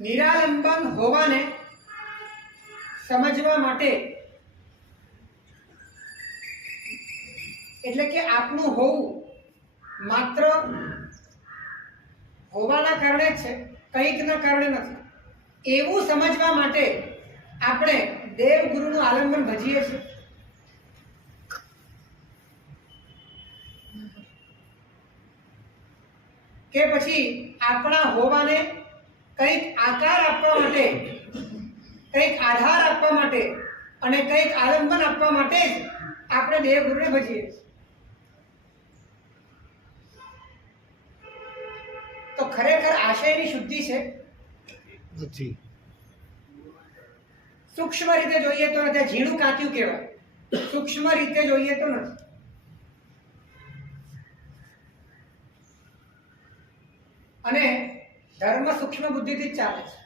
નિરાલંબન હોવાને સમજવા માટે, એટલે કે આપણું હોવું માત્ર હોવાના કારણે જ છે, કંઈકના કારણે નથી, એવું સમજવા માટે આપણે દેવગુરુનું આલંબન ભજીએ છીએ. કે પછી આપણા હોવાને કંઈક આકાર આપવા માટે, કંઈક આધાર આપવા માટે અને કંઈક આલંબન આપવા માટે જ આપણે દેવગુરુને ભજીએ છીએ. તો ખરેખર આશયની શુદ્ધિ છે નથી. સૂક્ષ્મ રીતે જોઈએ તો નથી. ઝીણું કાંત્યું કહેવાય. સૂક્ષ્મ રીતે જોઈએ તો નથી. અને ધર્મ સૂક્ષ્મ બુદ્ધિથી જ ચાલે છે.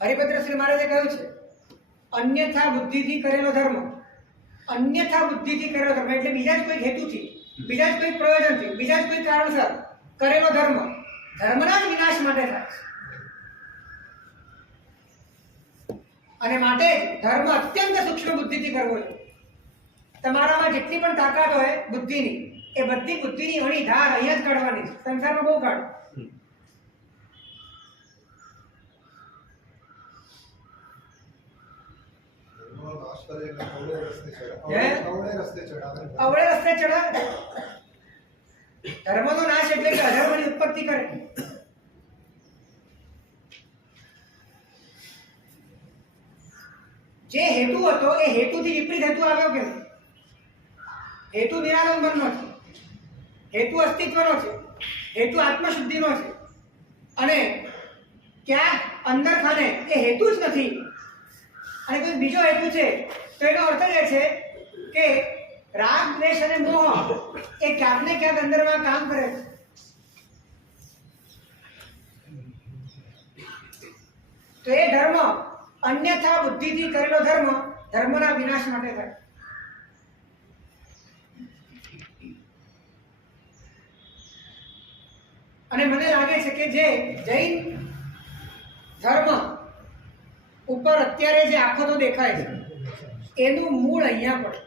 હરિભદ્ર શ્રી મહારાજે કહ્યું છે, અન્યથા બુદ્ધિથી કરેલો ધર્મ, અન્યથા બુદ્ધિથી કરેલો ધર્મ એટલે બીજા જ કોઈ હેતુથી, બીજા જ કોઈ પ્રયોજનથી, બીજા જ કોઈ કારણસર કરેલો ધર્મ ધર્મના જ વિનાશ માટે થાય છે. અને માટે જ ધર્મ અત્યંત સૂક્ષ્મ બુદ્ધિથી કરવો જોઈએ. તમારામાં જેટલી પણ તાકાત હોય બુદ્ધિની, એ બધી બુદ્ધિની અણી ધાર અહીંયા જ કાઢવાની છે. સંસારમાં બહુ કાઢો. ધર્મનો નાશ કરે એટલે અવળે રસ્તે ચડાવે. હે? અવળે રસ્તે ચડાવે. અવળે રસ્તે ચડાવે. ધર્મનો નાશ એટલે કે અધર્મની ઉત્પત્તિ કરે. જે હેતુ હતો એ હેતુથી વિપરીત હેતુ આવ્યો કે નહીં? હેતુ નિરાલંબનનો છે, હેતુ અસ્તિત્વનો છે, હેતુ આત્મશુદ્ધિનો છે. અને ક્યાંક અંદર ખાને એ હેતુ જ નથી અને કોઈ બીજો હેતુ છે, તો એનો અર્થ એ છે કે રાગ, દ્વેષ અને મોહ એ ક્યાંક ને ક્યાંક અંદરમાં કામ કરે છે. તો એ ધર્મ અન્યથા બુદ્ધિથી કરેલો ધર્મ ધર્મના વિનાશ માટે થાય. અને મને લાગે છે કે જે જૈન ધર્મ ઉપર અત્યારે જે આફતો દેખાય છે એનું મૂળ અહીંયા પડે.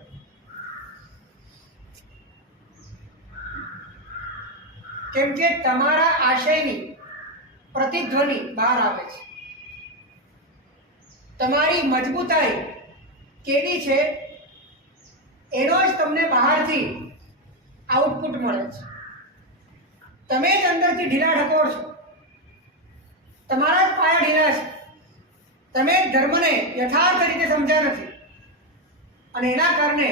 કેમ કે તમારા આશયની પ્રતિધ્વનિ બહાર આવે છે. તમારી મજબૂતાઈ કેવી છે એનો જ તમને બહારથી આઉટપુટ મળે છે. તમે જ અંદરથી ઢીલા ઢકોર છો, તમારા જ પાયા ઢીલા છે, તમે જ ધર્મને યથાર્થ રીતે સમજ્યા નથી. અને એના કારણે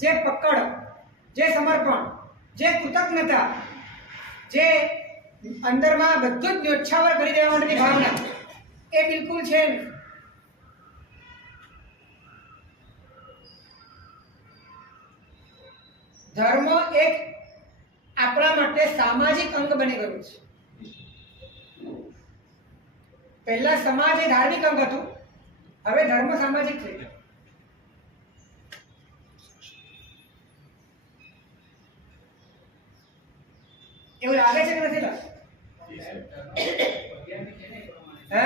જે પકડ, જે સમર્પણ, જે કૃતજ્ઞતા, જે અંદરમાં બધું જ ન્યોછાવર કરી દેવા માટેની ભાવના એ બિલકુલ છે નહીં. ધર્મ એક આપણા માટે સામાજિક અંગ બની ગયું છે. પહેલા સમાજ એ ધાર્મિક અંગ હતું, હવે ધર્મ સામાજિક થઈ ગયો. એવું લાગે છે કે નથી લાગતું? હે?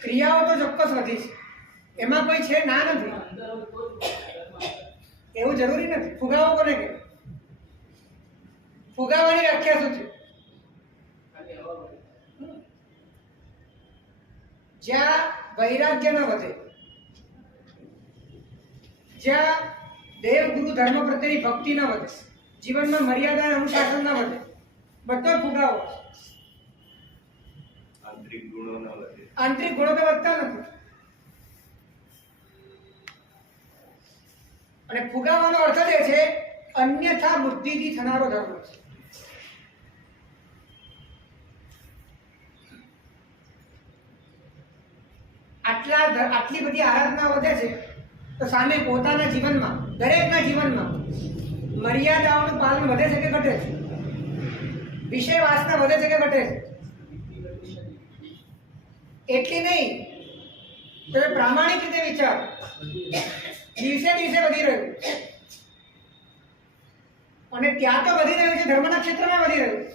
ક્રિયાઓ તો ચોક્કસ વધી છે, એમાં કોઈ છે ના નથી. એવું જરૂરી નથી. ફુગાવો કોને કે? ફુગાવાની વ્યાખ્યા શું છે? જ્યાં વૈરાગ્ય ન વધે, જ્યાં દેવગુરુ ધર્મ પ્રત્યેની ભક્તિ ન વધે, જીવનમાં મર્યાદા અને અનુશાસન ન વધે, બધો ફુગાવો. આંતરિક ગુણો ન વધે. આંતરિક ગુણો તો વધતા નથી. અને ફુગાવાનો અર્થ એ છે અન્યથા બુદ્ધિથી થનારો ધર્મ છે. આટલી બધી આરાધના વધે છે તો સામે પોતાના જીવનમાં, દરેકના જીવનમાં મર્યાદાઓનું પાલન વધે છે કે ઘટે છે? વિષય વાસના વધે છે કે ઘટે છે? એટલી નહીં, તમે પ્રામાણિક રીતે વિચાર, દિવસે દિવસે વધી રહ્યું. અને ત્યાં તો વધી રહ્યું છે, ધર્મના ક્ષેત્રમાં વધી રહ્યું છે.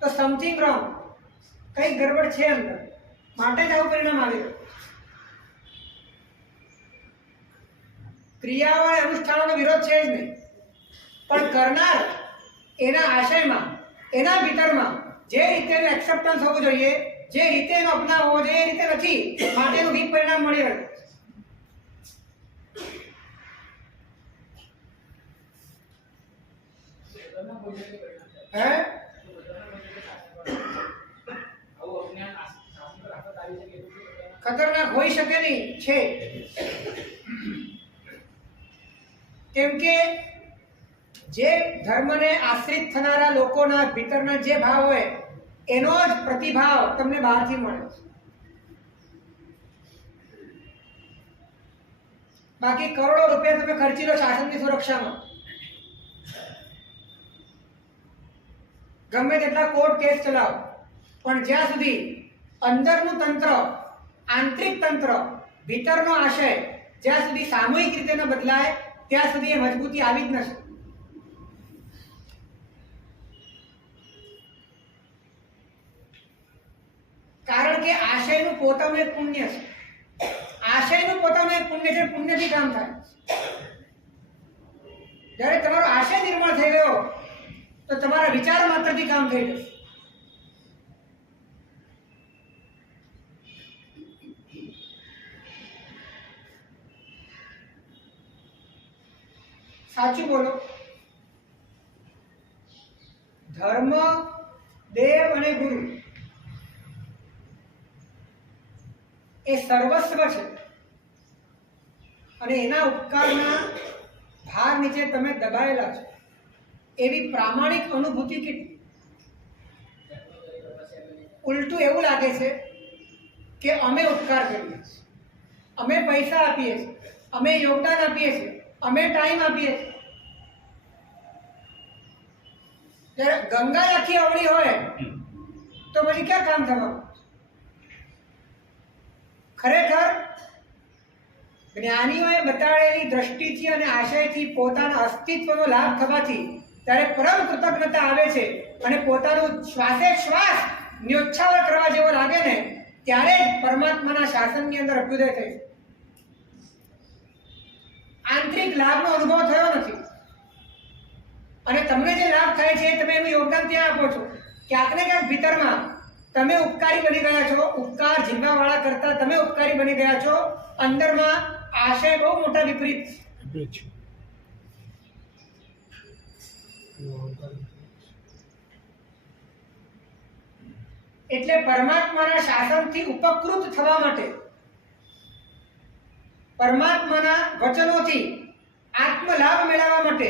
તો સમથિંગ રોંગ, કઈ ગડબડ છે અંદર, માટે જ આવું પરિણામ આવી રહ્યું. ક્રિયાઓ અને અનુષ્ઠાનોનો વિરોધ છે જ નહીં, પણ કરનાર એના આશયમાં, એના ભીતરમાં જે રીતેનું એક્સેપ્ટન્સ હોવું જોઈએ, જે રીતે એનો અપનાવ હોવો જોઈએ, એ રીતે નથી, માટેનું વિપરિણામ મળી રહ્યું. હે ખતરનાક હોઈ શકે નહીં, છે. કેમ કે જે ધર્મને આશ્રિત થનારા લોકોના ભીતરના જે ભાવ હોય એનો જ પ્રતિભાવ તમને બહારથી મળે છે. બાકી કરોડો રૂપિયા તમે ખર્ચી લો શાસનની સુરક્ષામાં, ગમે તેટલા કોર્ટ કેસ ચલાવો, પણ જ્યાં સુધી અંદરનું તંત્ર, આંતરિક તંત્ર, ભીતરનો આશય જ્યાં સુધી સામૂહિક રીતે ન બદલાય ત્યાં સુધી એ મજબૂતી આવી જ નથી. કારણ કે આશયનું પોતાનું એક પુણ્ય છે, આશયનું પોતાનું એક પુણ્ય છે, પુણ્યથી કામ થાય. જ્યારે તમારો આશય નિર્મળ થઈ ગયો તો તમારા વિચાર માત્રથી કામ થઈ જશે. સાચું બોલો. ધર્મ, દેવ અને ગુરુ એ સર્વસ્વ છે અને એના ઉપકારના ભાર નીચે તમે દબાયેલા છો એવી પ્રામાણિક અનુભૂતિ કેટલી. ઉલટું એવું લાગે છે કે અમે ઉપકાર કરીએ છીએ, અમે પૈસા આપીએ છીએ, અમે યોગદાન આપીએ છીએ, અમે ટાઈમ આપીએ છીએ. જ્યારે ગંગા આખી અવળી હોય તો પછી ક્યાં કામ થવાનું? ખરેખર જ્ઞાનીઓએ બતાડેલી દ્રષ્ટિથી અને આશયથી પોતાના અસ્તિત્વનો લાભ થવાથી ત્યારે પરમ કૃતજ્ઞતા આવે છે અને પોતાનું શ્વાસે શ્વાસ ન્યોચ્છાવર કરવા જેવો લાગે ને ત્યારે જ પરમાત્માના શાસનની અંદર અભ્યુદય થાય છે. આંતરિક લાભનો અનુભવ થયો નથી અને તમને જે લાભ થાય છે તમે એનું યોગદાન ત્યાં આપો છો. ક્યાંક ને ક્યાંક ભીતરમાં તમે ઉપકારી બની ગયા છો, ઉપકાર ઝીલવાવાળા કરતા તમે ઉપકારી બની ગયા છો. અંદરમાં આશય બહુ મોટા વિપરીત. એટલે પરમાત્માના શાસનથી ઉપકૃત થવા માટે, પરમાત્માના વચનોથી આત્મલાભ મેળવવા માટે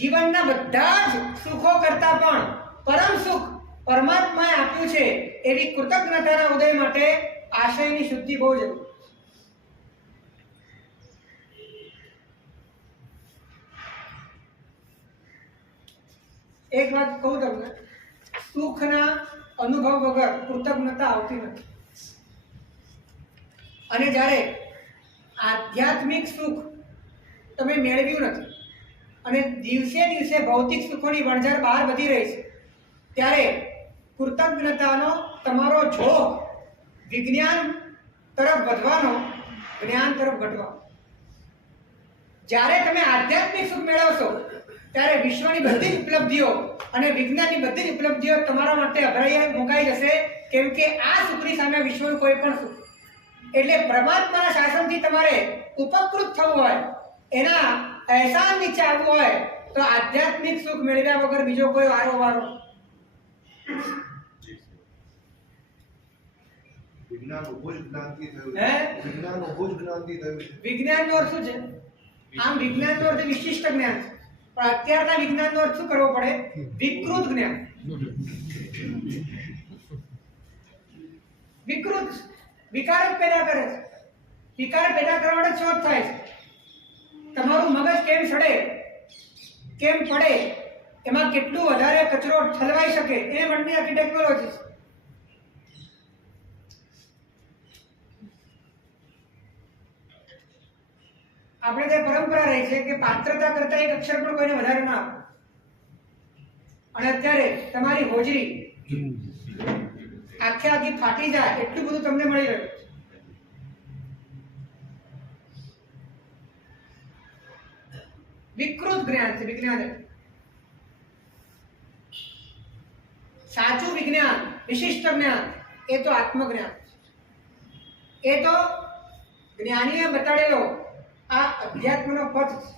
જીવનના બધા જ સુખો કરતા પણ પરમ સુખ પરમાત્માએ આપ્યું છે એવી કૃતજ્ઞતાના ઉદય માટે આશયની શુદ્ધિ બહુ જરૂરી. એક વાત કહું તમને, સુખના અનુભવ વગર કૃતજ્ઞતા આવતી નથી. અને જ્યારે આધ્યાત્મિક સુખ તમે મેળવ્યું નથી અને દિવસે દિવસે ભૌતિક સુખોની વણઝાર બહાર વધી રહી છે ત્યારે કૃતજ્ઞતાનો તમારો ઝોક વિજ્ઞાન તરફ વધવાનો, જ્ઞાન તરફ ઘટવાનો. જ્યારે તમે આધ્યાત્મિક સુખ મેળવશો ત્યારે વિશ્વની બધી જ ઉપલબ્ધિઓ અને વિજ્ઞાનની બધી જ ઉપલબ્ધિઓ તમારા માટે અભરાઈ મુકાઈ જશે. કેમ કે આ સુખની સામે વિશ્વનું કોઈ પણ સુખ. એટલે પરમાત્માના શાસનથી તમારે ઉપકૃત થવું હોય, એના અહેસાન નીચે આવવું હોય તો આધ્યાત્મિક સુખ મેળવ્યા વગર બીજો કોઈ વારો વિજ્ઞાન ઉભું જ જ્ઞાનથી થયું હે? વિજ્ઞાન ઉભું જ જ્ઞાનથી થયું છે. વિજ્ઞાનનો અર્થ શું છે? આમ વિજ્ઞાનનો અર્થ વિશિષ્ટ જ્ઞાન છે, પણ અત્યારના વિજ્ઞાનનો અર્થ શું કરવો પડે? વિકૃત જ્ઞાન. વિકૃત વિકાર જ પેદા કરે છે. વિકાર પેદા કરવા માટે શોધ થાય છે. તમારું મગજ કેમ સડે, કેમ પડે, એમાં કેટલું વધારે કચરો ઠલવાઈ શકે એ માટેની આખી ટેકનોલોજી છે. આપણે જે પરંપરા રહી છે કે પાત્રતા કરતા એક અક્ષર પણ કોઈને વધારે ના આપો. અને અત્યારે તમારી હોજરી આખે આખી ફાટી જાય એટલું બધું તમને મળી રહ્યું છે. વિકૃત જ્ઞાન છે વિજ્ઞાન. સાચું વિજ્ઞાન, વિશિષ્ટ જ્ઞાન એ તો આત્મજ્ઞાન, એ તો જ્ઞાનીએ બતાડેલો આ અધ્યાત્મનો પથ છે.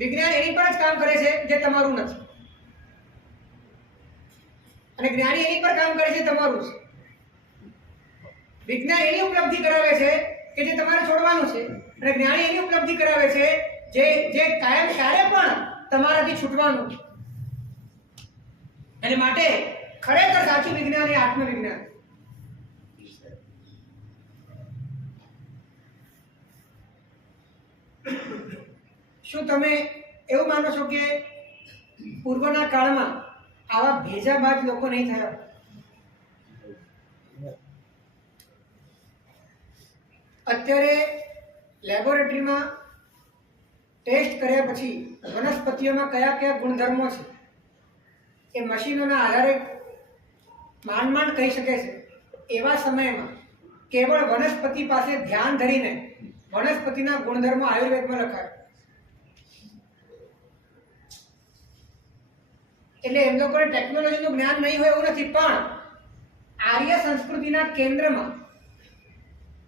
વિજ્ઞાન એની પર જ કામ કરે છે જે તમારું નથી, અને જ્ઞાની એની પર કામ કરે છે તમારું છે. વિજ્ઞાન એની ઉપલબ્ધિ કરાવે છે કે જે તમારે છોડવાનું છે, અને જ્ઞાની એની ઉપલબ્ધિ કરાવે છે જે કાયમ ક્યારે પણ તમારાથી છૂટવાનું છે. અને માટે ખરેખર સાચું વિજ્ઞાન એ આત્મવિજ્ઞાન. શું તમે એવું માનો છો કે પૂર્વના કાળમાં આવા ભેજાબાજ લોકો નહીં થયા? અત્યારે લેબોરેટરીમાં ટેસ્ટ કર્યા પછી વનસ્પતિઓમાં કયા કયા ગુણધર્મો છે એ મશીનોના આધારે માંડ કહી શકે છે. એવા સમયમાં કેવળ વનસ્પતિ પાસે ધ્યાન ધરીને વનસ્પતિના ગુણધર્મો આયુર્વેદમાં લખાય. એટલે એમ લોકોને ટેકનોલોજીનું જ્ઞાન નહીં હોય એવું નથી, પણ આર્ય સંસ્કૃતિના કેન્દ્રમાં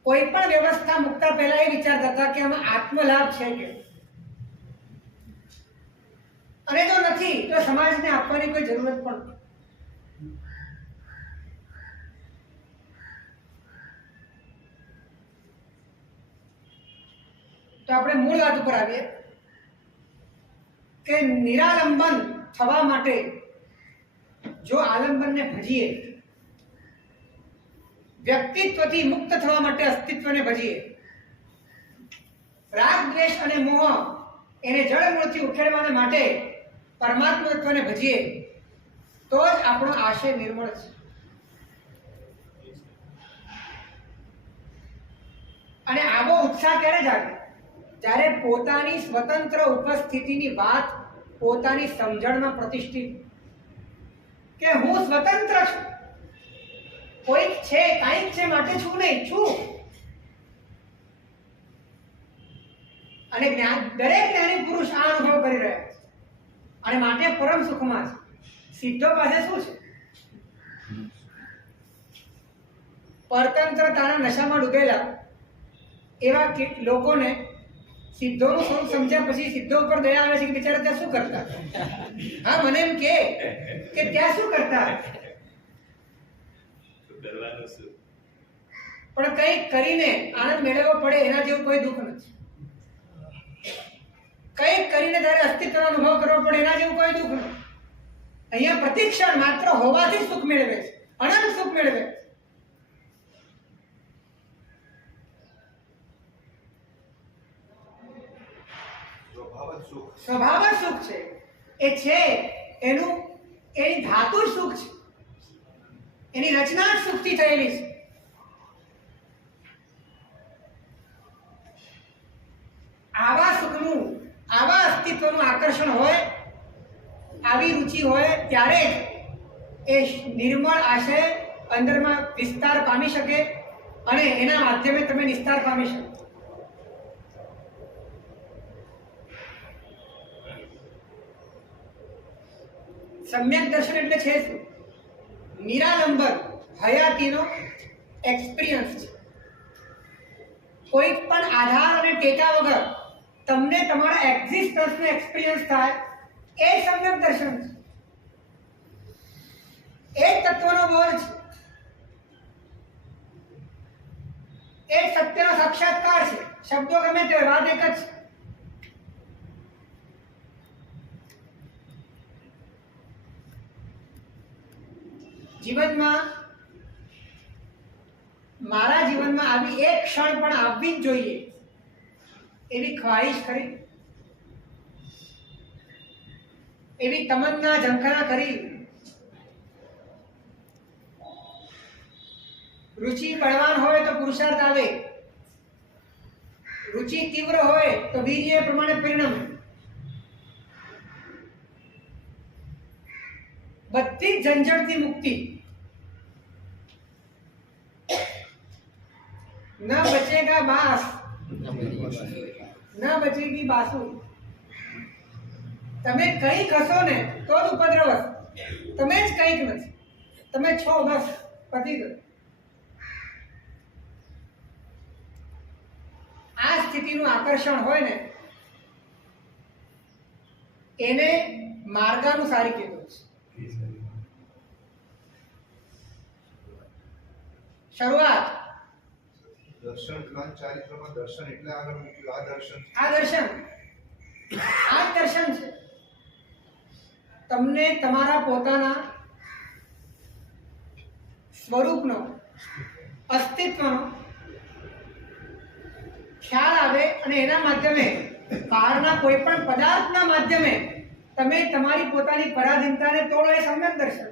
કોઈ પણ વ્યવસ્થા મૂકતા પહેલા એ વિચારતા હતા કે આમાં આત્મલાભ છે કે, અને જો નથી તો સમાજને આપવાની કોઈ જરૂરત પણ નથી. તો આપણે મૂળ વાત ઉપર આવીએ કે નિરાલંબન થવા માટે જો આલંબનને ભજીએ, વ્યક્તિત્વથી મુક્ત થવા માટે અસ્તિત્વને ભજીએ, રાગ દ્વેષ અને મોહ એને જળમૂળથી ઉખેડવાને માટે પરમાત્મત્વને ભજીએ, તો જ આપણો આશય નિર્મળ છે. અને આવો ઉત્સાહ ક્યારે જાગે? જ્યારે પોતાની સ્વતંત્ર ઉપસ્થિતિની વાત પોતાની સમજણમાં પ્રતિષ્ઠિત, કે હું સ્વતંત્ર છું, કોઈક છે કાંઈક છે માટે છું નહીં, છું. અને દરેક જ્ઞાની પુરુષ આ અનુભવ કરી રહ્યા છે, અને માટે પરમ સુખમાં છે. સિદ્ધો પાસે શું છે? પરતંત્રતાના નશામાં ડૂબેલા એવા લોકોને સિદ્ધોનું સ્વરૂપ સમજ્યા પછી સિદ્ધો ઉપર દયા આવે છે કે બિચારા ત્યાં શું કરતા? હા, મને એમ કે ત્યાં શું કરતા? કરવાનું શું? પણ કંઈક કરીને આનંદ મેળવવો પડે એના જેવું કોઈ દુઃખ નથી. કંઈક કરીને ત્યારે અસ્તિત્વનો અનુભવ કરવો પડે એના જેવું કોઈ દુઃખ નથી. અહીંયા પ્રતિક્ષણ માત્ર હોવાથી સુખ મેળવે છે, અનંત સુખ મેળવે છે. સ્વભાવ જ સુખ છે. એ છે એની ધાતુ જ સુખ છે, એની રચના જ સુખથી થયેલી છે. આવા સુખનું, આવા અસ્તિત્વનું આકર્ષણ હોય, આવી રુચિ હોય, ત્યારે જ એ નિર્મળ આશય અંદરમાં વિસ્તાર પામી શકે અને એના માધ્યમે તમે નિસ્તાર પામી શકો. સમ્યક દર્શન એટલે છે શું? નિરાલંબન હયાતીનો એક્સપિરિયન્સ છે. કોઈ પણ આધાર અને ટેકા વગર તમને તમારા એક્ઝિસ્ટન્સનો એક્સપિરિયન્સ થાય, એ સમ્યક દર્શન છે. એ તત્વનો બોધ છે, એ સત્યનો સાક્ષાત્કાર છે. શબ્દો ગમે તે વાત એક જ છે. જીવનમાં, મારા જીવનમાં આવી એક ક્ષણ પણ આવવી જ જોઈએ એવી ખ્વાહિશ ખરી, એવી તમન્ના ઝંખના ખરી. રુચિ બળવાન હોય તો પુરુષાર્થ આવે, રુચિ તીવ્ર હોય તો વીર્ય એ પ્રમાણે પરિણમે. બધી જ ઝંઝટથી મુક્તિ. ન બચેગા બાસ ન બચેગી બાસુ. તમે કંઈક હશો ને તો જ ઉપદ્રવ હશે. તમે જ કંઈક નથી, તમે છો બસ, પતી ગયું. આ સ્થિતિનું આકર્ષણ હોય ને એને માર્ગાનુસારી કીધું છે. શરૂઆત દર્શન જ્ઞાન ચારિત્રમાં દર્શન એટલે આગળ મૂક્યું આ દર્શન આ દર્શન આ જ દર્શન છે. તમને તમારા પોતાના સ્વરૂપનો અસ્તિત્વનો ખ્યાલ આવે અને એના માધ્યમે બહારના કોઈ પણ પદાર્થના માધ્યમે તમે તમારી પોતાની પરાધીનતાને તોડો એ સમ્યક દર્શન.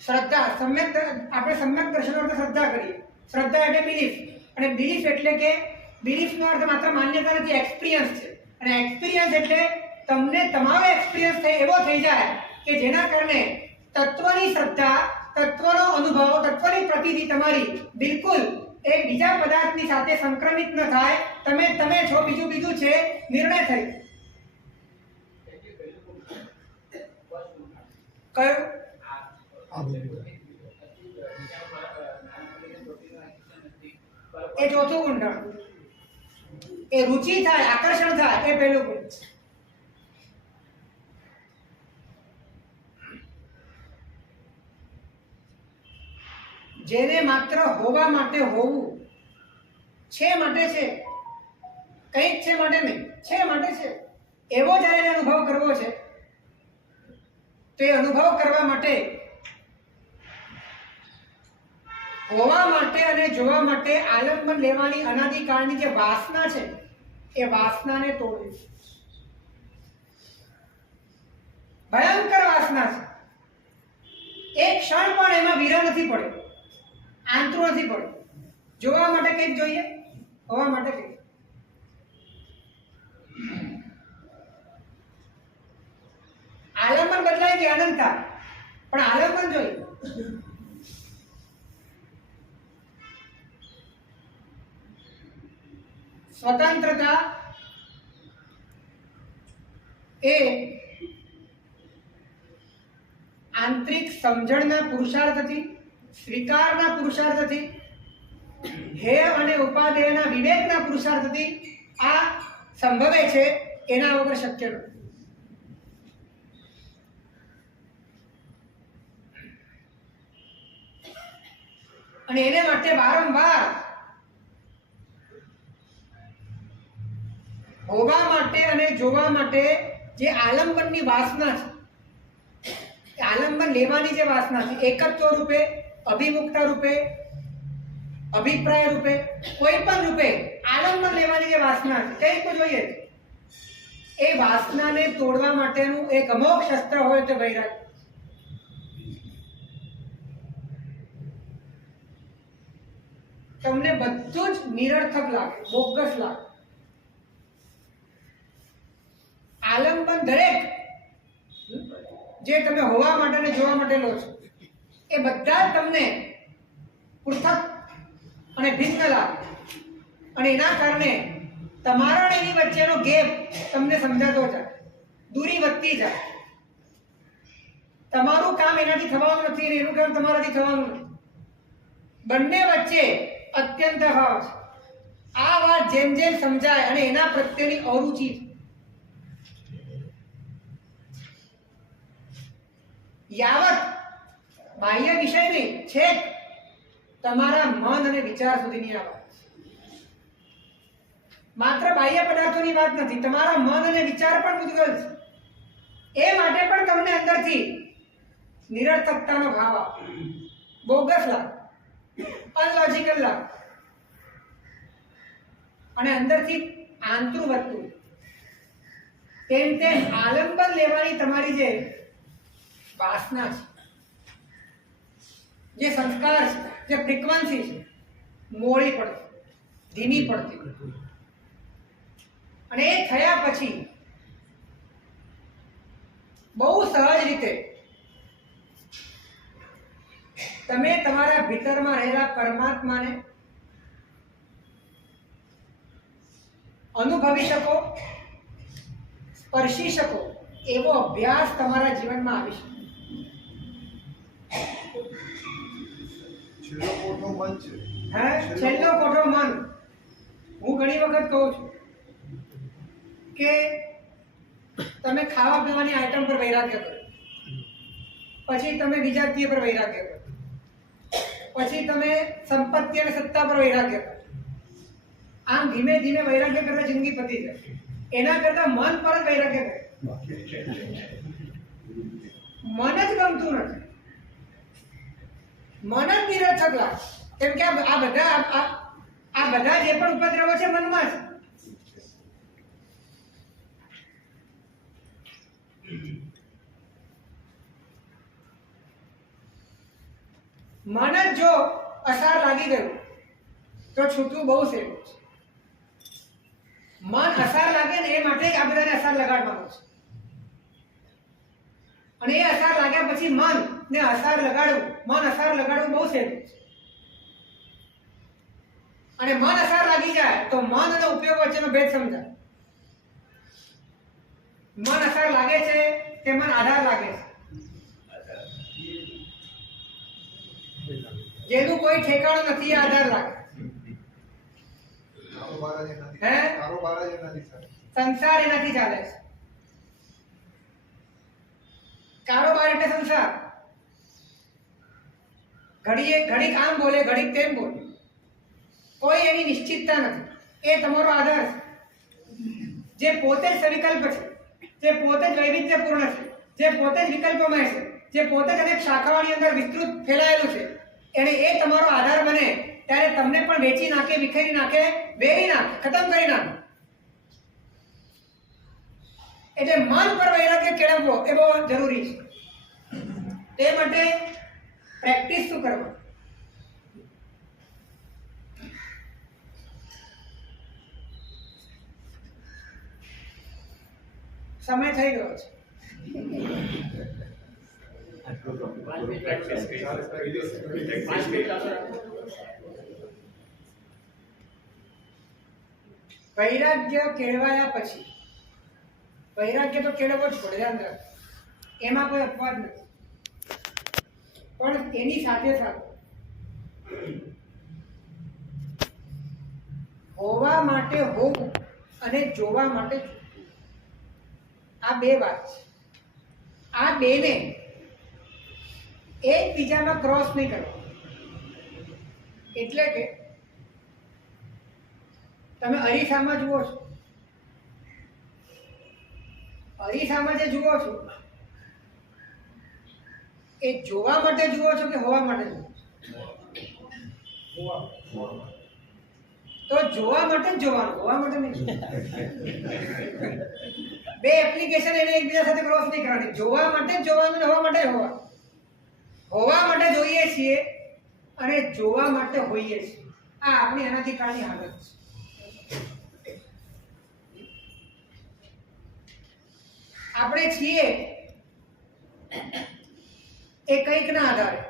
શ્રદ્ધા સમ્યક આપણે સમ્યક દર્શન અર્થ શ્રદ્ધા કરીએ. શ્રદ્ધા એટલે બિલીફ, અને બિલીફ એટલે કે બિલીફનો અર્થ માત્ર માન્યતા નથી, એક્સપિરિયન્સ છે. અને એક્સપિરિયન્સ એટલે તમને તમારો એક્સપિરિયન્સ એવો થઈ જાય કે જેના કારણે તત્વની શ્રદ્ધા, તત્વનો અનુભવ, તત્વની પ્રતીતિ તમારી બિલકુલ એક બીજા પદાર્થની સાથે સંક્રમિત ન થાય. તમે છો, બીજું છે, નિર્ણય થઈ કયો આ બધું એ ચોથું ગુંઠણ. એ રુચિ થાય, આકર્ષણ થાય એ પહેલું ગુણ. જેને માત્ર હોવા માટે હોવું, છે માટે છે, કંઈક છે માટે નહીં, છે માટે છે, એવો જ્યારે એને અનુભવ કરવો છે તો એ અનુભવ કરવા માટે હોવા માટે અને જોવા માટે આલંબન લેવાની અનાદિકાળની જે વાસના છે એ વાસનાને તોડવી. ભયંકર વાસના છે. એક ક્ષણ પણ એમાં વિરહ નથી પડ્યો, આંતરું નથી પડ્યું. જોવા માટે કંઈક જોઈએ, હોવા માટે કંઈક. આલંબન બદલાય કે આનંદ થાય, પણ આલંબન જોઈએ. સ્વતંત્રતા એ આંતરિક સમજણના પુરુષાર્થથી, સ્વીકારના પુરુષાર્થથી, હેય અને ઉપાદેયના વિવેકના પુરુષાર્થથી આ સંભવે છે. એના વગર શક્ય નથી. અને એને માટે વારંવાર હોવા માટે અને જોવા માટે જે આલંબનની વાસના છે, આલંબન લેવાની જે વાસના છે, એકત્વ રૂપે, અભિમુખતા રૂપે, અભિપ્રાય રૂપે, કોઈ પણ રૂપે આલંબન લેવાની જે વાસના છે, કંઈક તો જોઈએ. એ વાસનાને તોડવા માટેનું એક અમોઘ શસ્ત્ર હોય તો વૈરાગ્ય. તમને બધું જ નિરર્થક લાગે, બોગસ લાગે. આલંબન દરેક જે તમે હોવા માટે અને જોવા માટે લો છો એ બધા જ તમને પૃથક અને ભિન્ન લાગે. અને એના કારણે તમારા અને એની વચ્ચેનો ગેપ તમને સમજાતો જાય, દૂરી વધતી જાય. તમારું કામ એનાથી થવાનું નથી અને એનું કામ તમારાથી થવાનું નથી. બંને વચ્ચે અત્યંત અભાવ છે. આ વાત જેમ જેમ સમજાય અને એના પ્રત્યેની અરુચિ યાવત બાહ્ય વિષય નહીં, છે તમારા મન અને વિચાર સુધીની આ વાત. માત્ર બાહ્ય પદાર્થોની વાત નથી, તમારા મન અને વિચાર પણ પૂતગલ છે. એ માટે પણ તમને અંદરથી નિરર્થકતાનો ભાવ આવે, બોગસ લાગે, અનલોજિકલ લાગે, અને અંદરથી આંતરું વધતું. તેમ તેમ આલંબન લેવાની તમારી જે વાસના છે, જે સંસ્કાર છે, જે ફ્રીક્વન્સી છે, મોડી પડશે. ધીમી પડતી. અને એ થયા પછી બહુ સહજ રીતે તમે તમારા ભીતરમાં રહેલા પરમાત્માને અનુભવી શકો, સ્પર્શી શકો એવો અભ્યાસ તમારા જીવનમાં આવી શકે. છેલ્લો કોઠો મન છે. હે છેલ્લો કોઠો મન. હું ઘણી વખત કહું છું કે તમે ખાવા પીવાની આઈટમ પર વૈરાગ્ય કરો, પછી તમે બીજાતીય પર વૈરાગ્ય કરો, પછી તમે સંપત્તિ અને સત્તા પર વૈરાગ્ય કરો. આમ ધીમે ધીમે વૈરાગ્ય કરતા જિંદગી પતી જાય. એના કરતા મન પર જ વૈરાગ્ય કરે. મન જ ગમતું નથી, મન જ નિરર્થક લાગે. કેમ કે આ બધા જે પણ ઉપદ્રવો છે મનમાં છે. મન જ જો અસાર લાગી ગયું તો છૂટવું બહુ સહેલું છે. મન અસાર લાગે ને એ માટે જ આ બધાને અસાર લગાડવાનું છે. અને એ અસાર લાગ્યા પછી મન અસાર લગાડવું બહુ સહેલું છે. અને મન અસાર લાગી જાય તો મન અને ઉપયોગ વચ્ચેનો ભેદ સમજાય. મન અસાર લાગે છે તે મન આધાર લાગે છે, જેનું કોઈ ઠેકાણું નથી, આધાર લાગે. કારોબાર જ એનાથી હે? કારોબાર જ એનાથી ચાલે. સંસાર એનાથી ચાલે છે. કારોબાર એટલે સંસાર. ઘડીક આમ બોલે, ઘડીક તેમ બોલે, કોઈ એની નિશ્ચિતતા નથી. એ તમારો આધાર છે, જે પોતે જ સવિકલ્પ છે, જે પોતે જ વૈવિધ્યપૂર્ણ છે, જે પોતે જ વિકલ્પમય છે, જે પોતે જ અનેક શાખાઓની અંદર વિસ્તૃત ફેલાયેલું છે. એને એ તમારો આધાર બને ત્યારે તમને પણ વેચી નાખે, વિખેરી નાખે, વેરી નાખે, ખતમ કરી નાખે. એટલે મન પર વૈરાગ્ય કેળવવો એ બહુ જરૂરી છે. તે માટે પ્રેક્ટિસ શું કરવા? સમય થઈ ગયો છે. વૈરાગ્ય કેળવાયા પછી વૈરાગ્ય તો કેળવવો જ પડે, ધ્યાન રાખો, એમાં કોઈ અપવાદ નથી. પણ એની સાથે સાથે હોવા માટે હોવું અને જોવા માટે જોવું, આ બે વાત છે. આ બેને એકબીજામાં ક્રોસ નહીં કરવા. એટલે કે તમે અરીસામાં જુઓ છો, અરીસામાં જે જુઓ છો એ જોવા માટે જુઓ છો કે હોવા માટે જુઓ છો? તો જોવા માટે જ જોવાનું, હોવા માટે નહીં. બે એપ્લિકેશન એને એકબીજા સાથે ક્રોસ નહીં કરવાની. જોવા માટે જ જોવાનું ને હોવા માટે જ હોવાનું. હોવા માટે જોઈએ છીએ અને જોવા માટે હોઈએ છીએ. આ આપણી અનાધિકાળની હાલત છે. આપણે છીએ એ કંઈકના આધારે.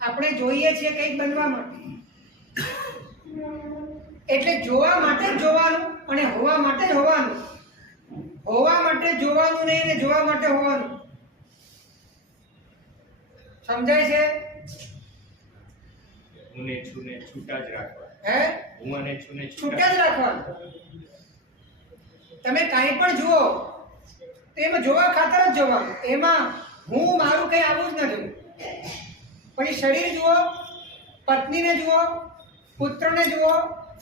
આપણે જોઈએ છીએ કંઈક બનવા માટે. એટલે જોવા માટે જ જોવાનું અને હોવા માટે જ હોવાનું. હોવા માટે જોવાનું નહીં ને જોવા માટે હોવાનું. સમજાય છે? હું ને છું ને છૂટા જ રાખવા. હે? હું અને છું ને છૂટા જ રાખવાનું. તમે કાંઈ પણ જુઓ તો એમાં જોવા ખાતર જ જોવાનું. એમાં હું મારું કંઈ આવું જ ન જોઈએ. પછી શરીર જુઓ, પત્નીને જુઓ, પુત્રને જુઓ,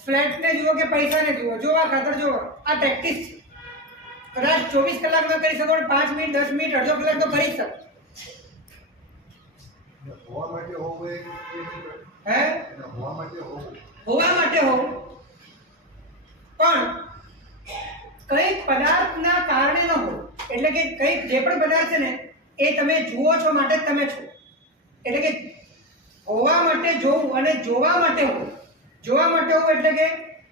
ફ્લેટને જુઓ કે પૈસાને જુઓ, જોવા ખાતર જુઓ. આ પ્રેક્ટિસ છે. કદાચ 24 કલાક ન કરી શકો પણ 5 મિનિટ, 10 મિનિટ, અડધો કલાક તો કરી શકો. હોવા માટે હોવું એ હે? હોવા માટે હોવું. હોવા માટે હોવું, પણ કંઈક પદાર્થના કારણે ન હોવું. એટલે કે કંઈક જે પણ પદાર્થ છે ને એ તમે જુઓ છો માટે જ તમે છો. એટલે કે હોવા માટે જોવું અને જોવા માટે હોવું. જોવા માટે હોવું એટલે કે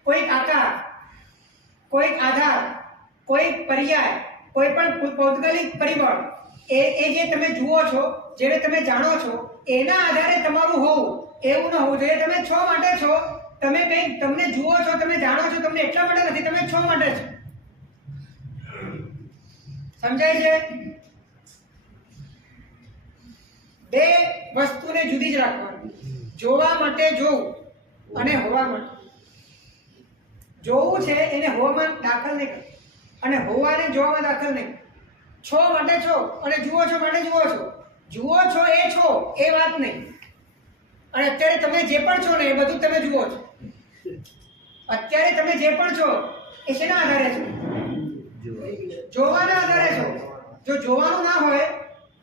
કોઈક આકાર, કોઈક આધાર, કોઈક પર્યાય, કોઈ પણ ભૌગોલિક પરિબળ એ જે તમે જુઓ છો, જેને તમે જાણો છો, એના આધારે તમારું હોવું એવું ન હોવું જોઈએ. તમે છો માટે છો, તમે કંઈક તમને જુઓ છો, તમે જાણો છો, તમને એટલા માટે નથી, તમે છો માટે છો. સમજાય છે? બે વસ્તુને જુદી જ રાખવાની. જોવા માટે જોવું અને હોવા માટે. જોવું છે એને હોવામાં દાખલ નહીં કરવું અને હોવાને જોવામાં દાખલ નહીં. છો માટે છો અને જુઓ છો માટે જુઓ છો. જુઓ છો એ છો એ વાત નહીં. અને અત્યારે તમે જે પણ છો ને એ બધું તમે જુઓ છો. અત્યારે તમે જે પણ છો એ શેના આધારે છો? જોવાના આધારે છો. જો જોવાનું ના હોય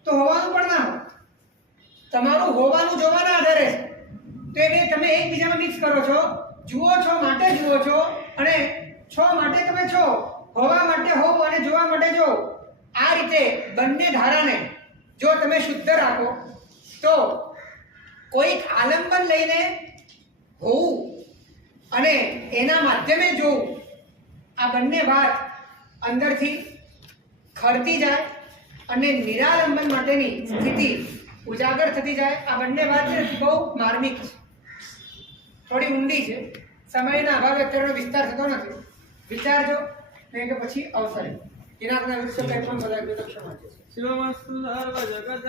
તો હોવાનું પણ ના હોય. તમારું હોવાનું જોવાના આધારે છે. તો એ બે તમે એકબીજામાં મિક્સ કરો છો. જુઓ છો માટે જુઓ છો અને છો માટે તમે છો. હોવા માટે હોવ અને જોવા માટે જો. આ રીતે બંને ધારાને જો તમે શુદ્ધ રાખો તો કોઈક આલંબન લઈને હોવું અને એના માધ્યમે જોવું, આ બંને વાત અંદરથી ખરતી જાય અને નિરાલંબન માટેની સ્થિતિ ઉજાગર થતી જાય. આ બંને વાત છે બહુ માર્મિક છે, થોડી ઊંડી છે. સમયના અભાવે અત્યારનો વિસ્તાર થતો નથી. વિચારજો નહીં કે પછી અવસરે. એના કંઈ પણ બધા ક્ષમા છે. શિવમસ્તુ સર્વ જગત